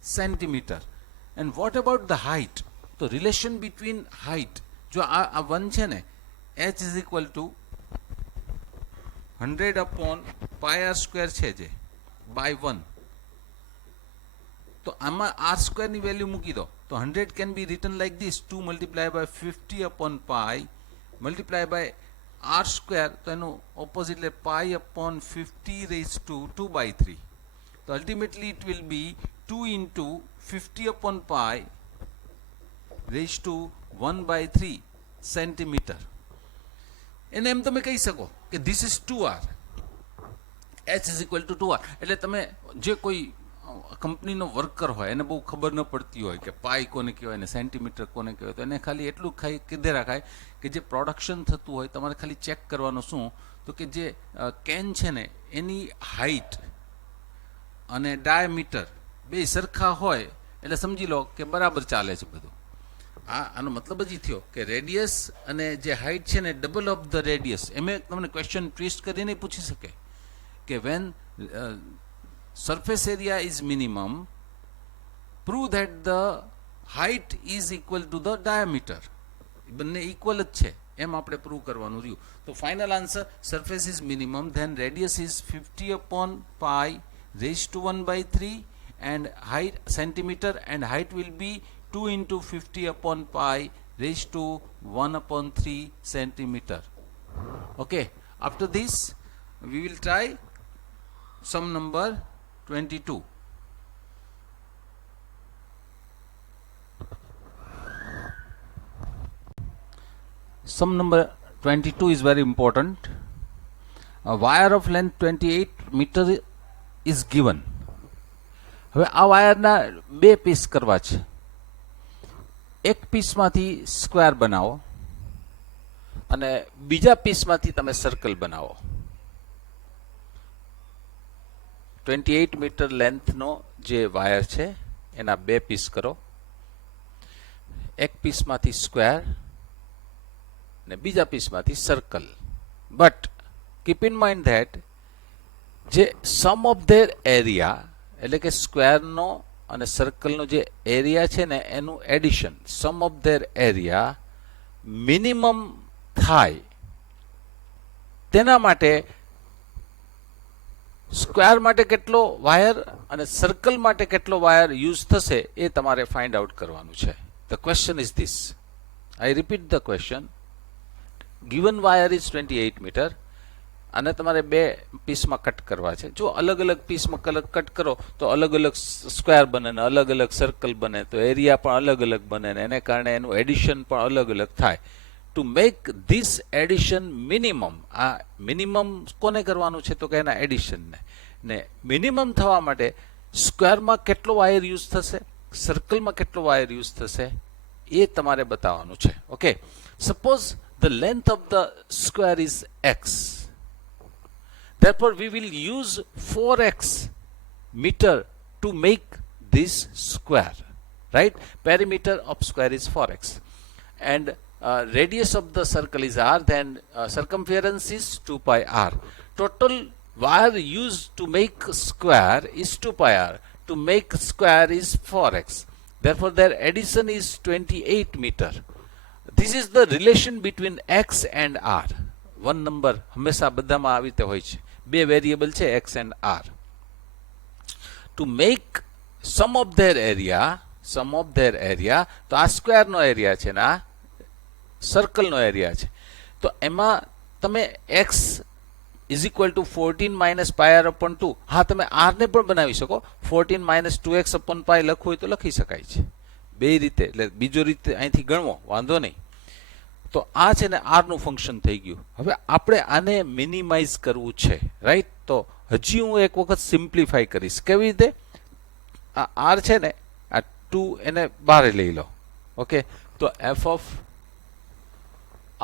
centimeter. And what about the height? So relation between height, जो आ 1 છે ને h is equal to 100 upon pi r square છે જે by 1. તો આમાં r square ની વેલ્યુ મૂકી દો તો 100 can be written like this, 2 multiplied by 50 upon pi multiplied by r square, તો એનું opposite એટલે pi upon 50 raised to 2 by 3. So ultimately it will be 2 into 50 upon pi raised to 1 by 3 centimeter. એને એમ તમે કહી શકો કે this is 2r, h is equal to 2r. એટલે તમે જે કોઈ કંપનીનો વર્કર હોય એને બહુ ખબર ન પડતી હોય કે પાઈ કોને કહેવાય ને સેન્ટીમીટર કોને કહેવાય, તો એને ખાલી એટલું કીધે રાખાય કે જે પ્રોડક્શન થતું હોય તમારે ખાલી ચેક કરવાનું શું, તો કે જે કેન છે ને એની હાઇટ અને ડાયામીટર બે સરખા હોય એટલે સમજી લો કે બરાબર ચાલે છે બધું. આનો મતલબ જ થયો કે રેડિયસ અને જે હાઇટ છે ને ડબલ ઓફ ધ રેડિયસ. એમે તમને ક્વેશ્ચન ટ્વિસ્ટ કરીને પૂછી શકે કે van surface area is minimum, prove that the height is equal to the diameter. બંને ઇક્વલ જ છે એમ આપણે પ્રૂવ કરવાનું રહ્યું. તો final answer surface is minimum, then radius is 50 upon pi raised to 1 by 3 and height centimeter, and height will be 2 into 50 upon pi raised to 1 upon 3 centimeter. Okay, after this we will try sum number 22. Sum number 22 is very important. A wire of length 28 meter is given. હવે આ વાયરના બે piece કરવા છે. એક પીસમાંથી square બનાવો અને બીજા પીસમાંથી તમે સર્કલ બનાવો. 28 મીટર લેન્થનો જે વાયર છે એના બે પીસ કરો. એક પીસમાંથી સ્ક્વેર ને બીજા પીસમાંથી circle. But keep in mind that જે સમ ઓફ ધેર એરિયા એટલે કે સ્ક્વેરનો અને સર્કલનો જે એરિયા છે ને એનું addition sum of their area minimum થાય તેના માટે સ્ક્વેર માટે કેટલો વાયર અને સર્કલ માટે કેટલો વાયર યુઝ થશે એ તમારે ફાઇન્ડ આઉટ કરવાનું છે. The question is this. I repeat the question. Given wire is 28 metre અને તમારે બે પીસમાં કટ કરવા છે. જો અલગ અલગ પીસમાં કટ કરો તો અલગ અલગ સ્ક્વેર બને ને અલગ અલગ સર્કલ બને, તો એરિયા પણ અલગ અલગ બને ને એને કારણે એનું એડિશન પણ અલગ અલગ થાય. To make this addition minimum, આ મિનિમમ કોને કરવાનું છે તો કે એના એડિશનને. ને મિનિમમ થવા માટે સ્ક્વેરમાં કેટલો વાયર યુઝ થશે, સર્કલમાં કેટલો વાયર યુઝ થશે એ તમારે બતાવવાનું છે. Okay, suppose the length of the square is x. Therefore, we will use 4x meter to make this square, right? Perimeter of square is 4x. And radius of the circle is r, then circumference is 2 pi r. Total wire used to make square is 2 pi r. To make square is 4x. Therefore, their addition is 28 meter. This is the relation between x and r. One number હંમેશા બધામાં આવી રીતે હોય છે. બે variable છે x and r. To make sum of their area, તો આ સ્ક્વેરનો એરિયા છે ને આ સર્કલનો એરિયા છે. તો એમાં તમે x is equal to 14 minus pi r upon 2. હા, તમે r ને પણ બનાવી શકો. 14 minus 2x upon pi લખવું હોય તો લખી શકાય છે. બે રીતે, એટલે બીજો રીતે અહીંથી ગણવો વાંધો નહીં. તો આ છે ને આર નું ફંક્શન થઈ ગયું. હવે આપણે આને મિનિમાઇઝ કરવું છે, રાઈટ? તો હજી હું એક વખત સિમ્પ્લિફાઈ કરીશ. કેવી રીતે? આ આર છે ને આ 2 એને બહાર લઈ લો. ઓકે, તો f of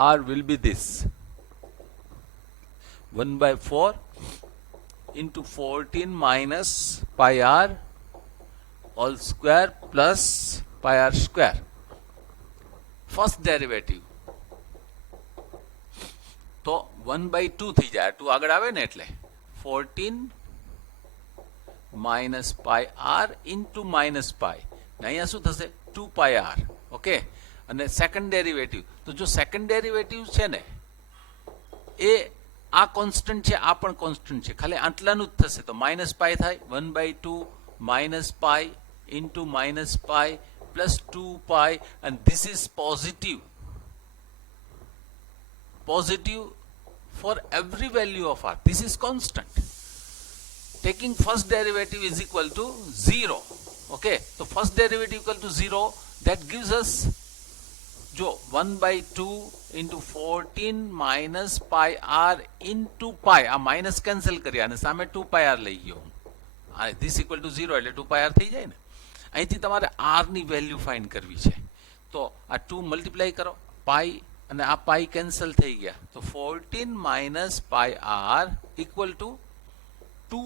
r will be this 1/4 into 14 minus pi r all square plus pi r square. First derivative તો 1/2 થઈ જાય. 2 આગળ આવે ને એટલે 14 minus pi r into minus pi. અહીંયા શું થશે? 2 pi r. ઓકે, અને સેકન્ડ ડેરિવેટિવ, તો જો સેકન્ડ ડેરિવેટિવ છે ને એ આ કોન્સ્ટન્ટ છે, આ પણ કોન્સ્ટન્ટ છે, ખાલી આટલાનું જ થશે. તો માઇનસ પાઈ થાય. 1/2 minus pi into minus pi plus 2 pi, and this is positive for every value of r. This is constant. Taking first derivative is equal to 0. Okay, so first derivative equal to 0, that gives us जो 1/2 into 14 minus pi r into pi. આ minus cancel કર્યા અને સામે 2 pi r લઈ ગયો. this equal to 0 એટલે 2 pi r થઈ જાય ને. અહીંથી તમારે r ની વેલ્યુ ફાઇન્ડ કરવી છે. તો આ 2 મલ્ટીપ્લાય કરો, પાઈ અને આ પાઈ કેન્સલ થઈ ગયા. તો 14 minus pi r equal to 2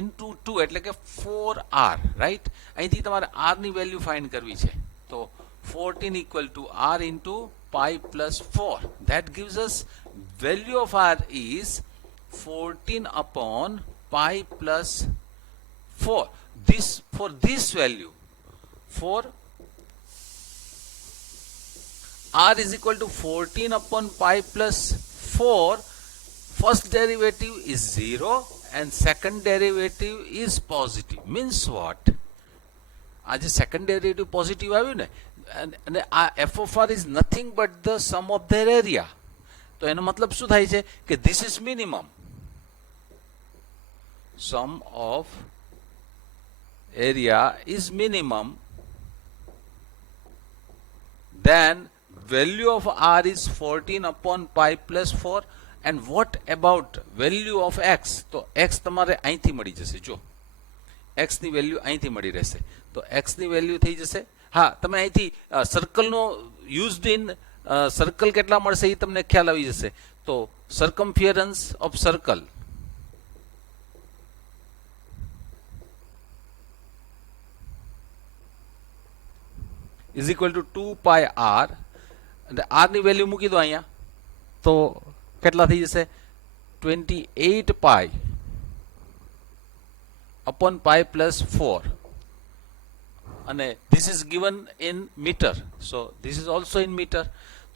into 2 એટલે કે 4r, રાઈટ? અહીંથી તમારે r ની વેલ્યુ ફાઇન્ડ કરવી છે. તો 14 equal to r into pi plus 4. That gives us value of r is 14 upon pi plus 4. For this value, for r is equal to 14 upon pi plus 4, first derivative is 0 and second derivative is positive. Means what? આ જે second derivative positive આવ્યું ને, અને આ f of r is nothing but the sum of their area. તો એનો મતલબ શું થાય છે કે this is minimum. Sum of area is minimum, then value of r is 14 upon pi plus 4. and what about value of x? તો x તમારે અહીંથી મળી જશે. જો x ની વેલ્યુ અહીંથી મળી રહેશે, તો x ની વેલ્યુ થઈ જશે. હા, તમે અહીંથી સર્કલનો યુઝડ ઇન સર્કલ કેટલા મળશે એ તમને ખ્યાલ આવી જશે. તો circumference of circle is equal to 2 pi r, અને r ની વેલ્યુ મૂકી દો અહીંયા, તો કેટલા થઈ જશે? 28 પાય upon pi plus 4, અને this is given in meter, so this is also in meter.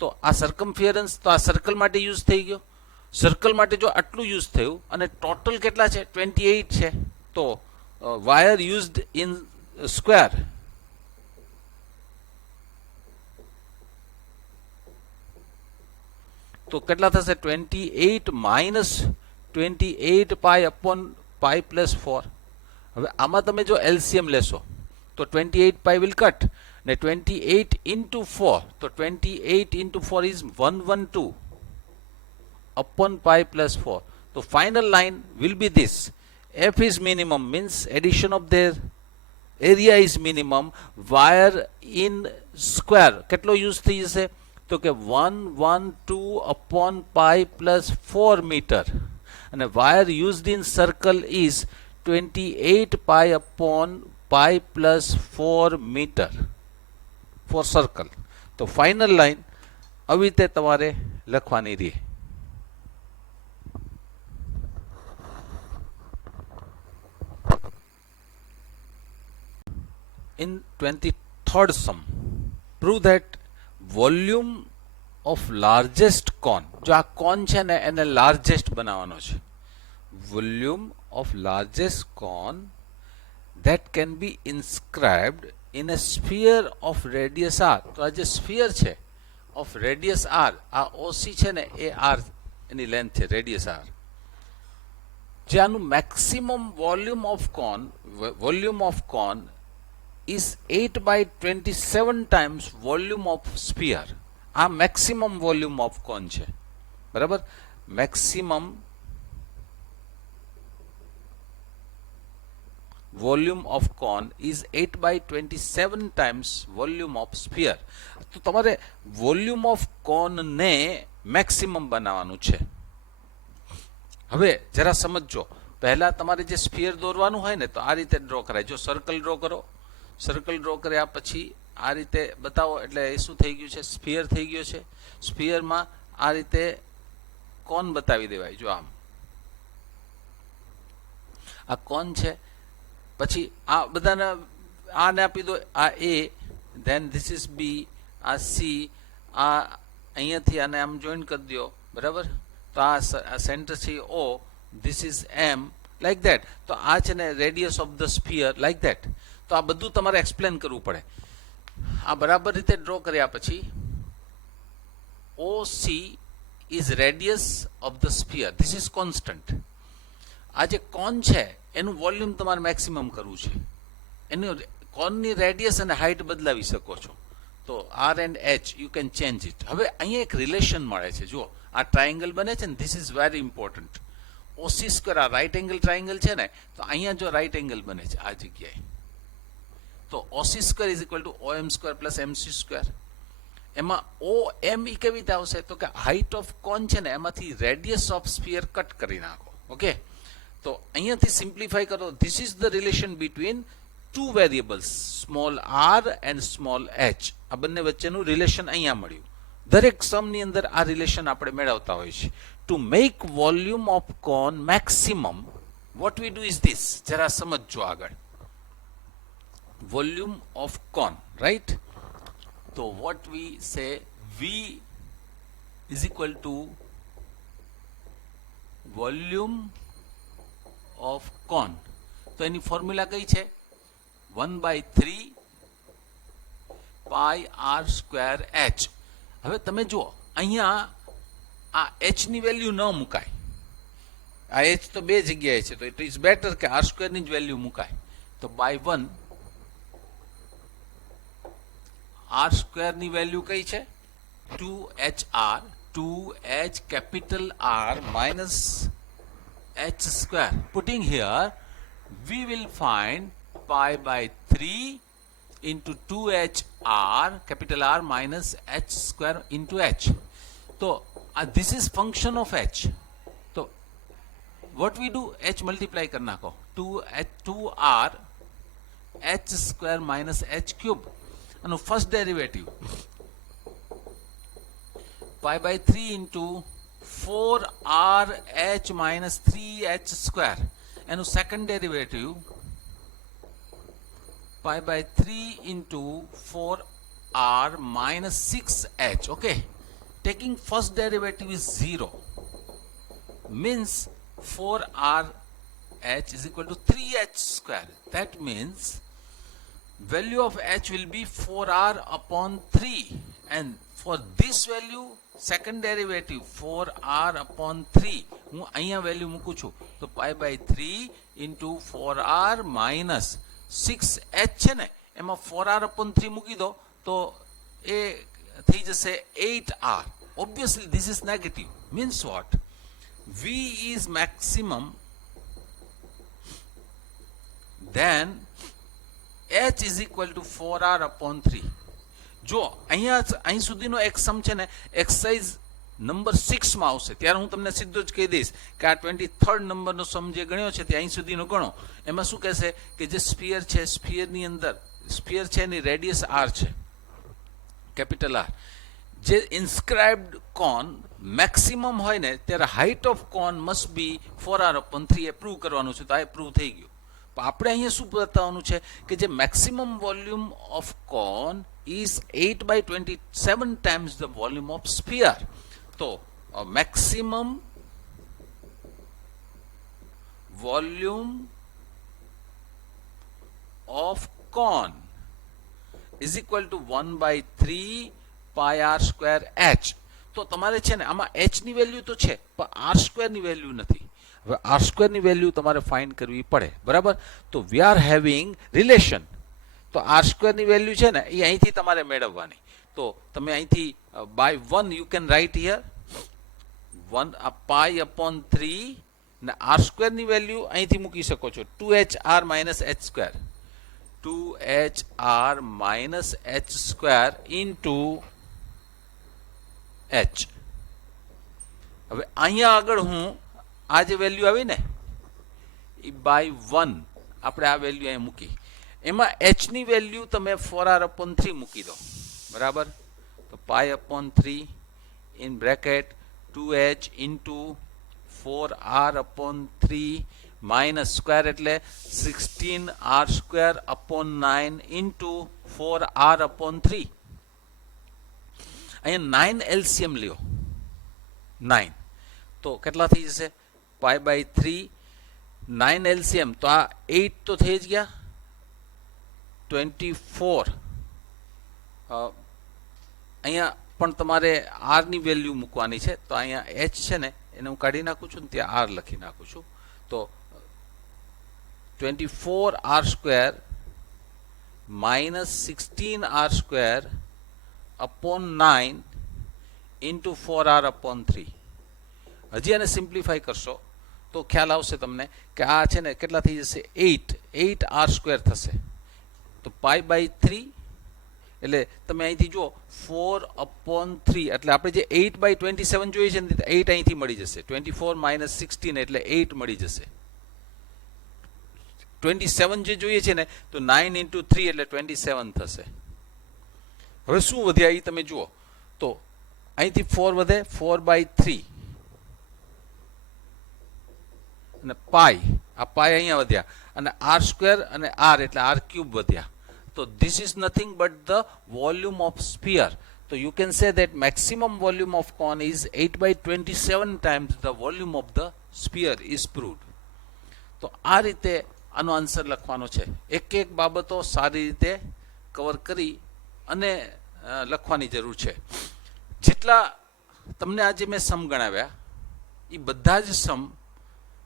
તો આ સર્કમફિયરન્સ તો આ સર્કલ માટે યુઝ થઈ ગયો. સર્કલ માટે જો આટલું યુઝ થયું અને ટોટલ કેટલા છે? 28 છે. તો વાયર યુઝડ ઇન સ્ક્વેર તો કેટલા થશે? 28 માઇનસ 28 પાય અપોન પાય પ્લસ 4. હવે આમાં તમે જો એલસીએમ લેશો તો 28 પાય વિલ કટ, ને 28 into 4, તો 28 into 4 is 112 upon pi plus 4. તો final line will be this: f is minimum, means addition of their area is minimum. wire in square કેટલો યુઝ થઈ જશે? તો કે 112 upon pi plus 4 meter, and wire used in circle is 28 pi upon pi plus 4 meter for circle. તો final line આવી રીતે તમારે લખવાની રહી. In 23rd sum, prove that volume of largest cone, જો આ કોન છે ને એને લાર્જેસ્ટ બનાવવાનો છે, volume of largest cone that can be inscribed in a sphere of radius r. તો આ જે સ્ફિયર છે of radius r, આ OC છે ને એ r એની લેન્થ છે, રેડિયસ r, જે આનું maximum volume of cone is 8 by 27 times volume of sphere. આ મેક્સિમમ વોલ્યુમ ઓફ કોન છે, બરાબર? Maximum volume of cone is 8 by 27 times volume of sphere. તો તમારે વોલ્યુમ ઓફ કોનને મેક્સિમમ બનાવવાનું છે. હવે જરા સમજો, પહેલા તમારે જે સ્ફિયર દોરવાનું હોય ને તો આ રીતે ડ્રો કરાય. જો સર્કલ ડ્રો કરો, સર્કલ ડ્રો કર્યા પછી આ રીતે બતાવો એટલે એ શું થઈ ગયું છે? સ્ફિયર થઈ ગયો છે. સ્ફિયરમાં આ રીતે કોન બતાવી દેવાય. જો આ કોન છે, પછી આ બધાને આને આપી દો, આ એ, ધેન ધીસ ઇઝ બી, આ સી, આ અહીંયાથી આને આમ જોઈન કરી દો, બરાબર? તો આ સેન્ટર છે O, this is M, like that. તો આ છે ને radius of the sphere, like that. તો આ બધું તમારે એક્સપ્લેન કરવું પડે. આ બરાબર રીતે ડ્રો કર્યા પછી OC is radius of the sphere. This is constant. આ જે કોન છે એનું વોલ્યુમ તમારે મેક્સિમમ કરવું છે. એનું કોનની રેડિયસ અને હાઇટ બદલાવી શકો છો. તો R and H you can change it. હવે અહીંયા એક રિલેશન મળે છે. જુઓ, આ ટ્રાયંગલ બને છે ને, this is very important. OC square, આ રાઇટ એંગલ ટ્રાયંગલ છે ને, તો અહીંયા જો રાઇટ એંગલ બને છે આ જગ્યાએ, તો OC square is equal two OM square plus MC square. એમાં OM એ કેવી રીતે આવશે? તો કે હાઇટ ઓફ કોન છે ને એમાંથી રેડિયસ ઓફ સ્ફિયર કટ કરી નાખો. ઓકે, તો અહીંયાથી સિમ્પ્લિફાઈ કરો. This is the relation between two variables, small r and small h. આ બંને વચ્ચેનું રિલેશન અહીંયા મળ્યું. દરેક સમની અંદર આ રિલેશન આપણે મેળવતા હોઈએ છીએ. To make volume of cone maximum, what we do is this. જરા સમજજો આગળ. volume of cone, right? So what we say, V is equal to volume of cone. તો એની ફોર્મ્યુલા કઈ છે? 1/3 pi r square h. હવે તમે જુઓ, અહીંયા આ h ની વેલ્યુ ન મુકાય. આ h તો બે જગ્યાએ છે, તો ઇટ ઇઝ બેટર કે r સ્ક્વેર ની જ વેલ્યુ મુકાય. તો બાય 1 r સ્ક્વેર ની વેલ્યુ કઈ છે? 2hr, 2h capital R minus h square. Putting here, we will find pi by 3 into 2h r capital R minus h square into h. So this is function of h. So what we do, h multiply karna ko 2r h square minus h cube, and first derivative pi by 3 into 4rh minus 3h square, and second derivative pi by 3 into 4r minus 6h. Okay, taking first derivative is 0, means 4rh is equal to 3h square. That means value of h will be 4r upon 3, and for this value second derivative 4r upon 3 હું અહીંયા value મૂકું છું. તો pi by 3 into 4r minus 6h છે ને, એમાં 4r upon 3 મૂકી દો તો એ થઈ જશે 8r. Obviously this is negative, means what? V is maximum, then h is equal to 4r upon 3. જો અહીં સુધીનો એક સમ છે ને એક્સરસાઇઝ નંબર 6 માં આવશે ત્યારે હું તમને સીધો જ કહી દઈશ કે આ 23rd નંબરનો સમ જે ગણ્યો છે તે અહીં સુધીનો ગણો. એમાં શું કહેશે કે જે સ્ફિયર છે, સ્ફિયરની અંદર સ્ફિયર છે એની રેડિયસ r છે, કેપિટલ R. જે ઇન્સ્ક્રાઇબ્ડ કોન મેક્સિમમ હોય ને ત્યારે height of cone must be 4r upon 3. એ પ્રૂવ કરવાનું છે, તો આ પ્રૂવ થઈ ગયું. આપણે અહીંયા શું બતાવવાનું છે કે જે maximum volume of cone is 8 by 27 times the volume of sphere. So maximum volume of cone is equal to 1 by 3 pi r square h. તો તમારે છે ને આમાં h ની વેલ્યુ તો છે પણ r સ્ક્વેર ની વેલ્યુ નથી. હવે r સ્ક્વેર ની વેલ્યુ તમારે ફાઇન્ડ કરવી પડે, બરાબર? તો વી આર હેવિંગ રિલેશન. તો r સ્ક્વેર ની વેલ્યુ છે ને એ અહીંથી તમારે મેળવવાની. તો તમે અહીંથી by 1 you can write here 1 pi upon 3 ને r સ્ક્વેર ની વેલ્યુ અહીંથી મૂકી શકો છો 2hr minus h square, 2hr minus h square into h. હવે અહીંયા આગળ હું આ જે વેલ્યુ આવી ને એ બાય 1 આપણે આ વેલ્યુ અહીંયા મૂકી. એમાં h ની વેલ્યુ તમે 4r upon 3 મૂકી દો, બરાબર? તો પાઈ upon 3 in bracket 2h into 4r upon 3 minus square એટલે 16r square upon 9 into 4r upon 3. અહીંયા 9 LCM લ્યો, 9 તો કેટલા થઈ જશે? પાઈ બાય 3 9 LCM તો આ 8 તો થઈ જ ગયા, 24. અહીંયા પણ તમારે r ની વેલ્યુ મૂકવાની છે, તો અહીંયા h છે ને એને હું કાઢી નાખું છું ને ત્યાં r લખી નાખું છું. તો 24r square minus 16r square upon 9 into 4r upon 3. હજી આને સિમ્પ્લિફાઈ કરશો તો ખ્યાલ આવશે તમને કે આ છે ને કેટલા થઈ જશે? 8r square થશે. તો પાઈ બાય 3 એટલે તમે અહીંથી જુઓ 4 upon 3 એટલે આપણે જે 8 by 27 જોઈએ છે ને 8 અહીંથી મળી જશે. 24 minus 16 એટલે 8 મળી જશે. 27 જે જોઈએ છે ને તો 9 into 3 એટલે 27 થશે. હવે શું વધ્યા એ તમે જુઓ તો અહીંથી 4 વધે, 4 by 3 અને પાઈ, આ પાઈ અહીંયા વધ્યા અને r સ્ક્વેર અને r એટલે r ક્યુબ વધ્યા. So this is nothing but the volume of sphere. So you can say that maximum volume of cone is 8 by 27 times the volume of the sphere is proved. તો આ રીતે આનો answer લખવાનો છે. એક એક બાબતો સારી રીતે કવર કરી અને લખવાની જરૂર છે. જેટલા તમને આજે મેં સમ ગણાવ્યા એ બધા જ સમ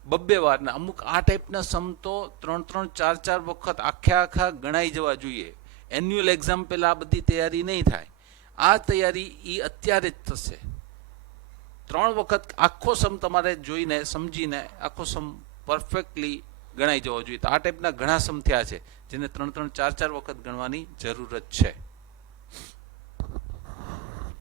બબ્બે વારના, અમુક આ ટાઈપના સમ તો 3-4 વખત આખા ગણાઈ જવા જોઈએ. એન્યુઅલ એક્ઝામ પહેલાં આ બધી તૈયારી નહીં થાય. આ તૈયારી એ અત્યારે જ થશે. 3 વખત આખો સમ તમારે જોઈને સમજીને આખો સમ પરફેક્ટલી ગણાઈ જવો જોઈએ. તો આ ટાઈપના ઘણા સમ થયા છે જેને 3-4 વખત ગણવાની જરૂરત છે.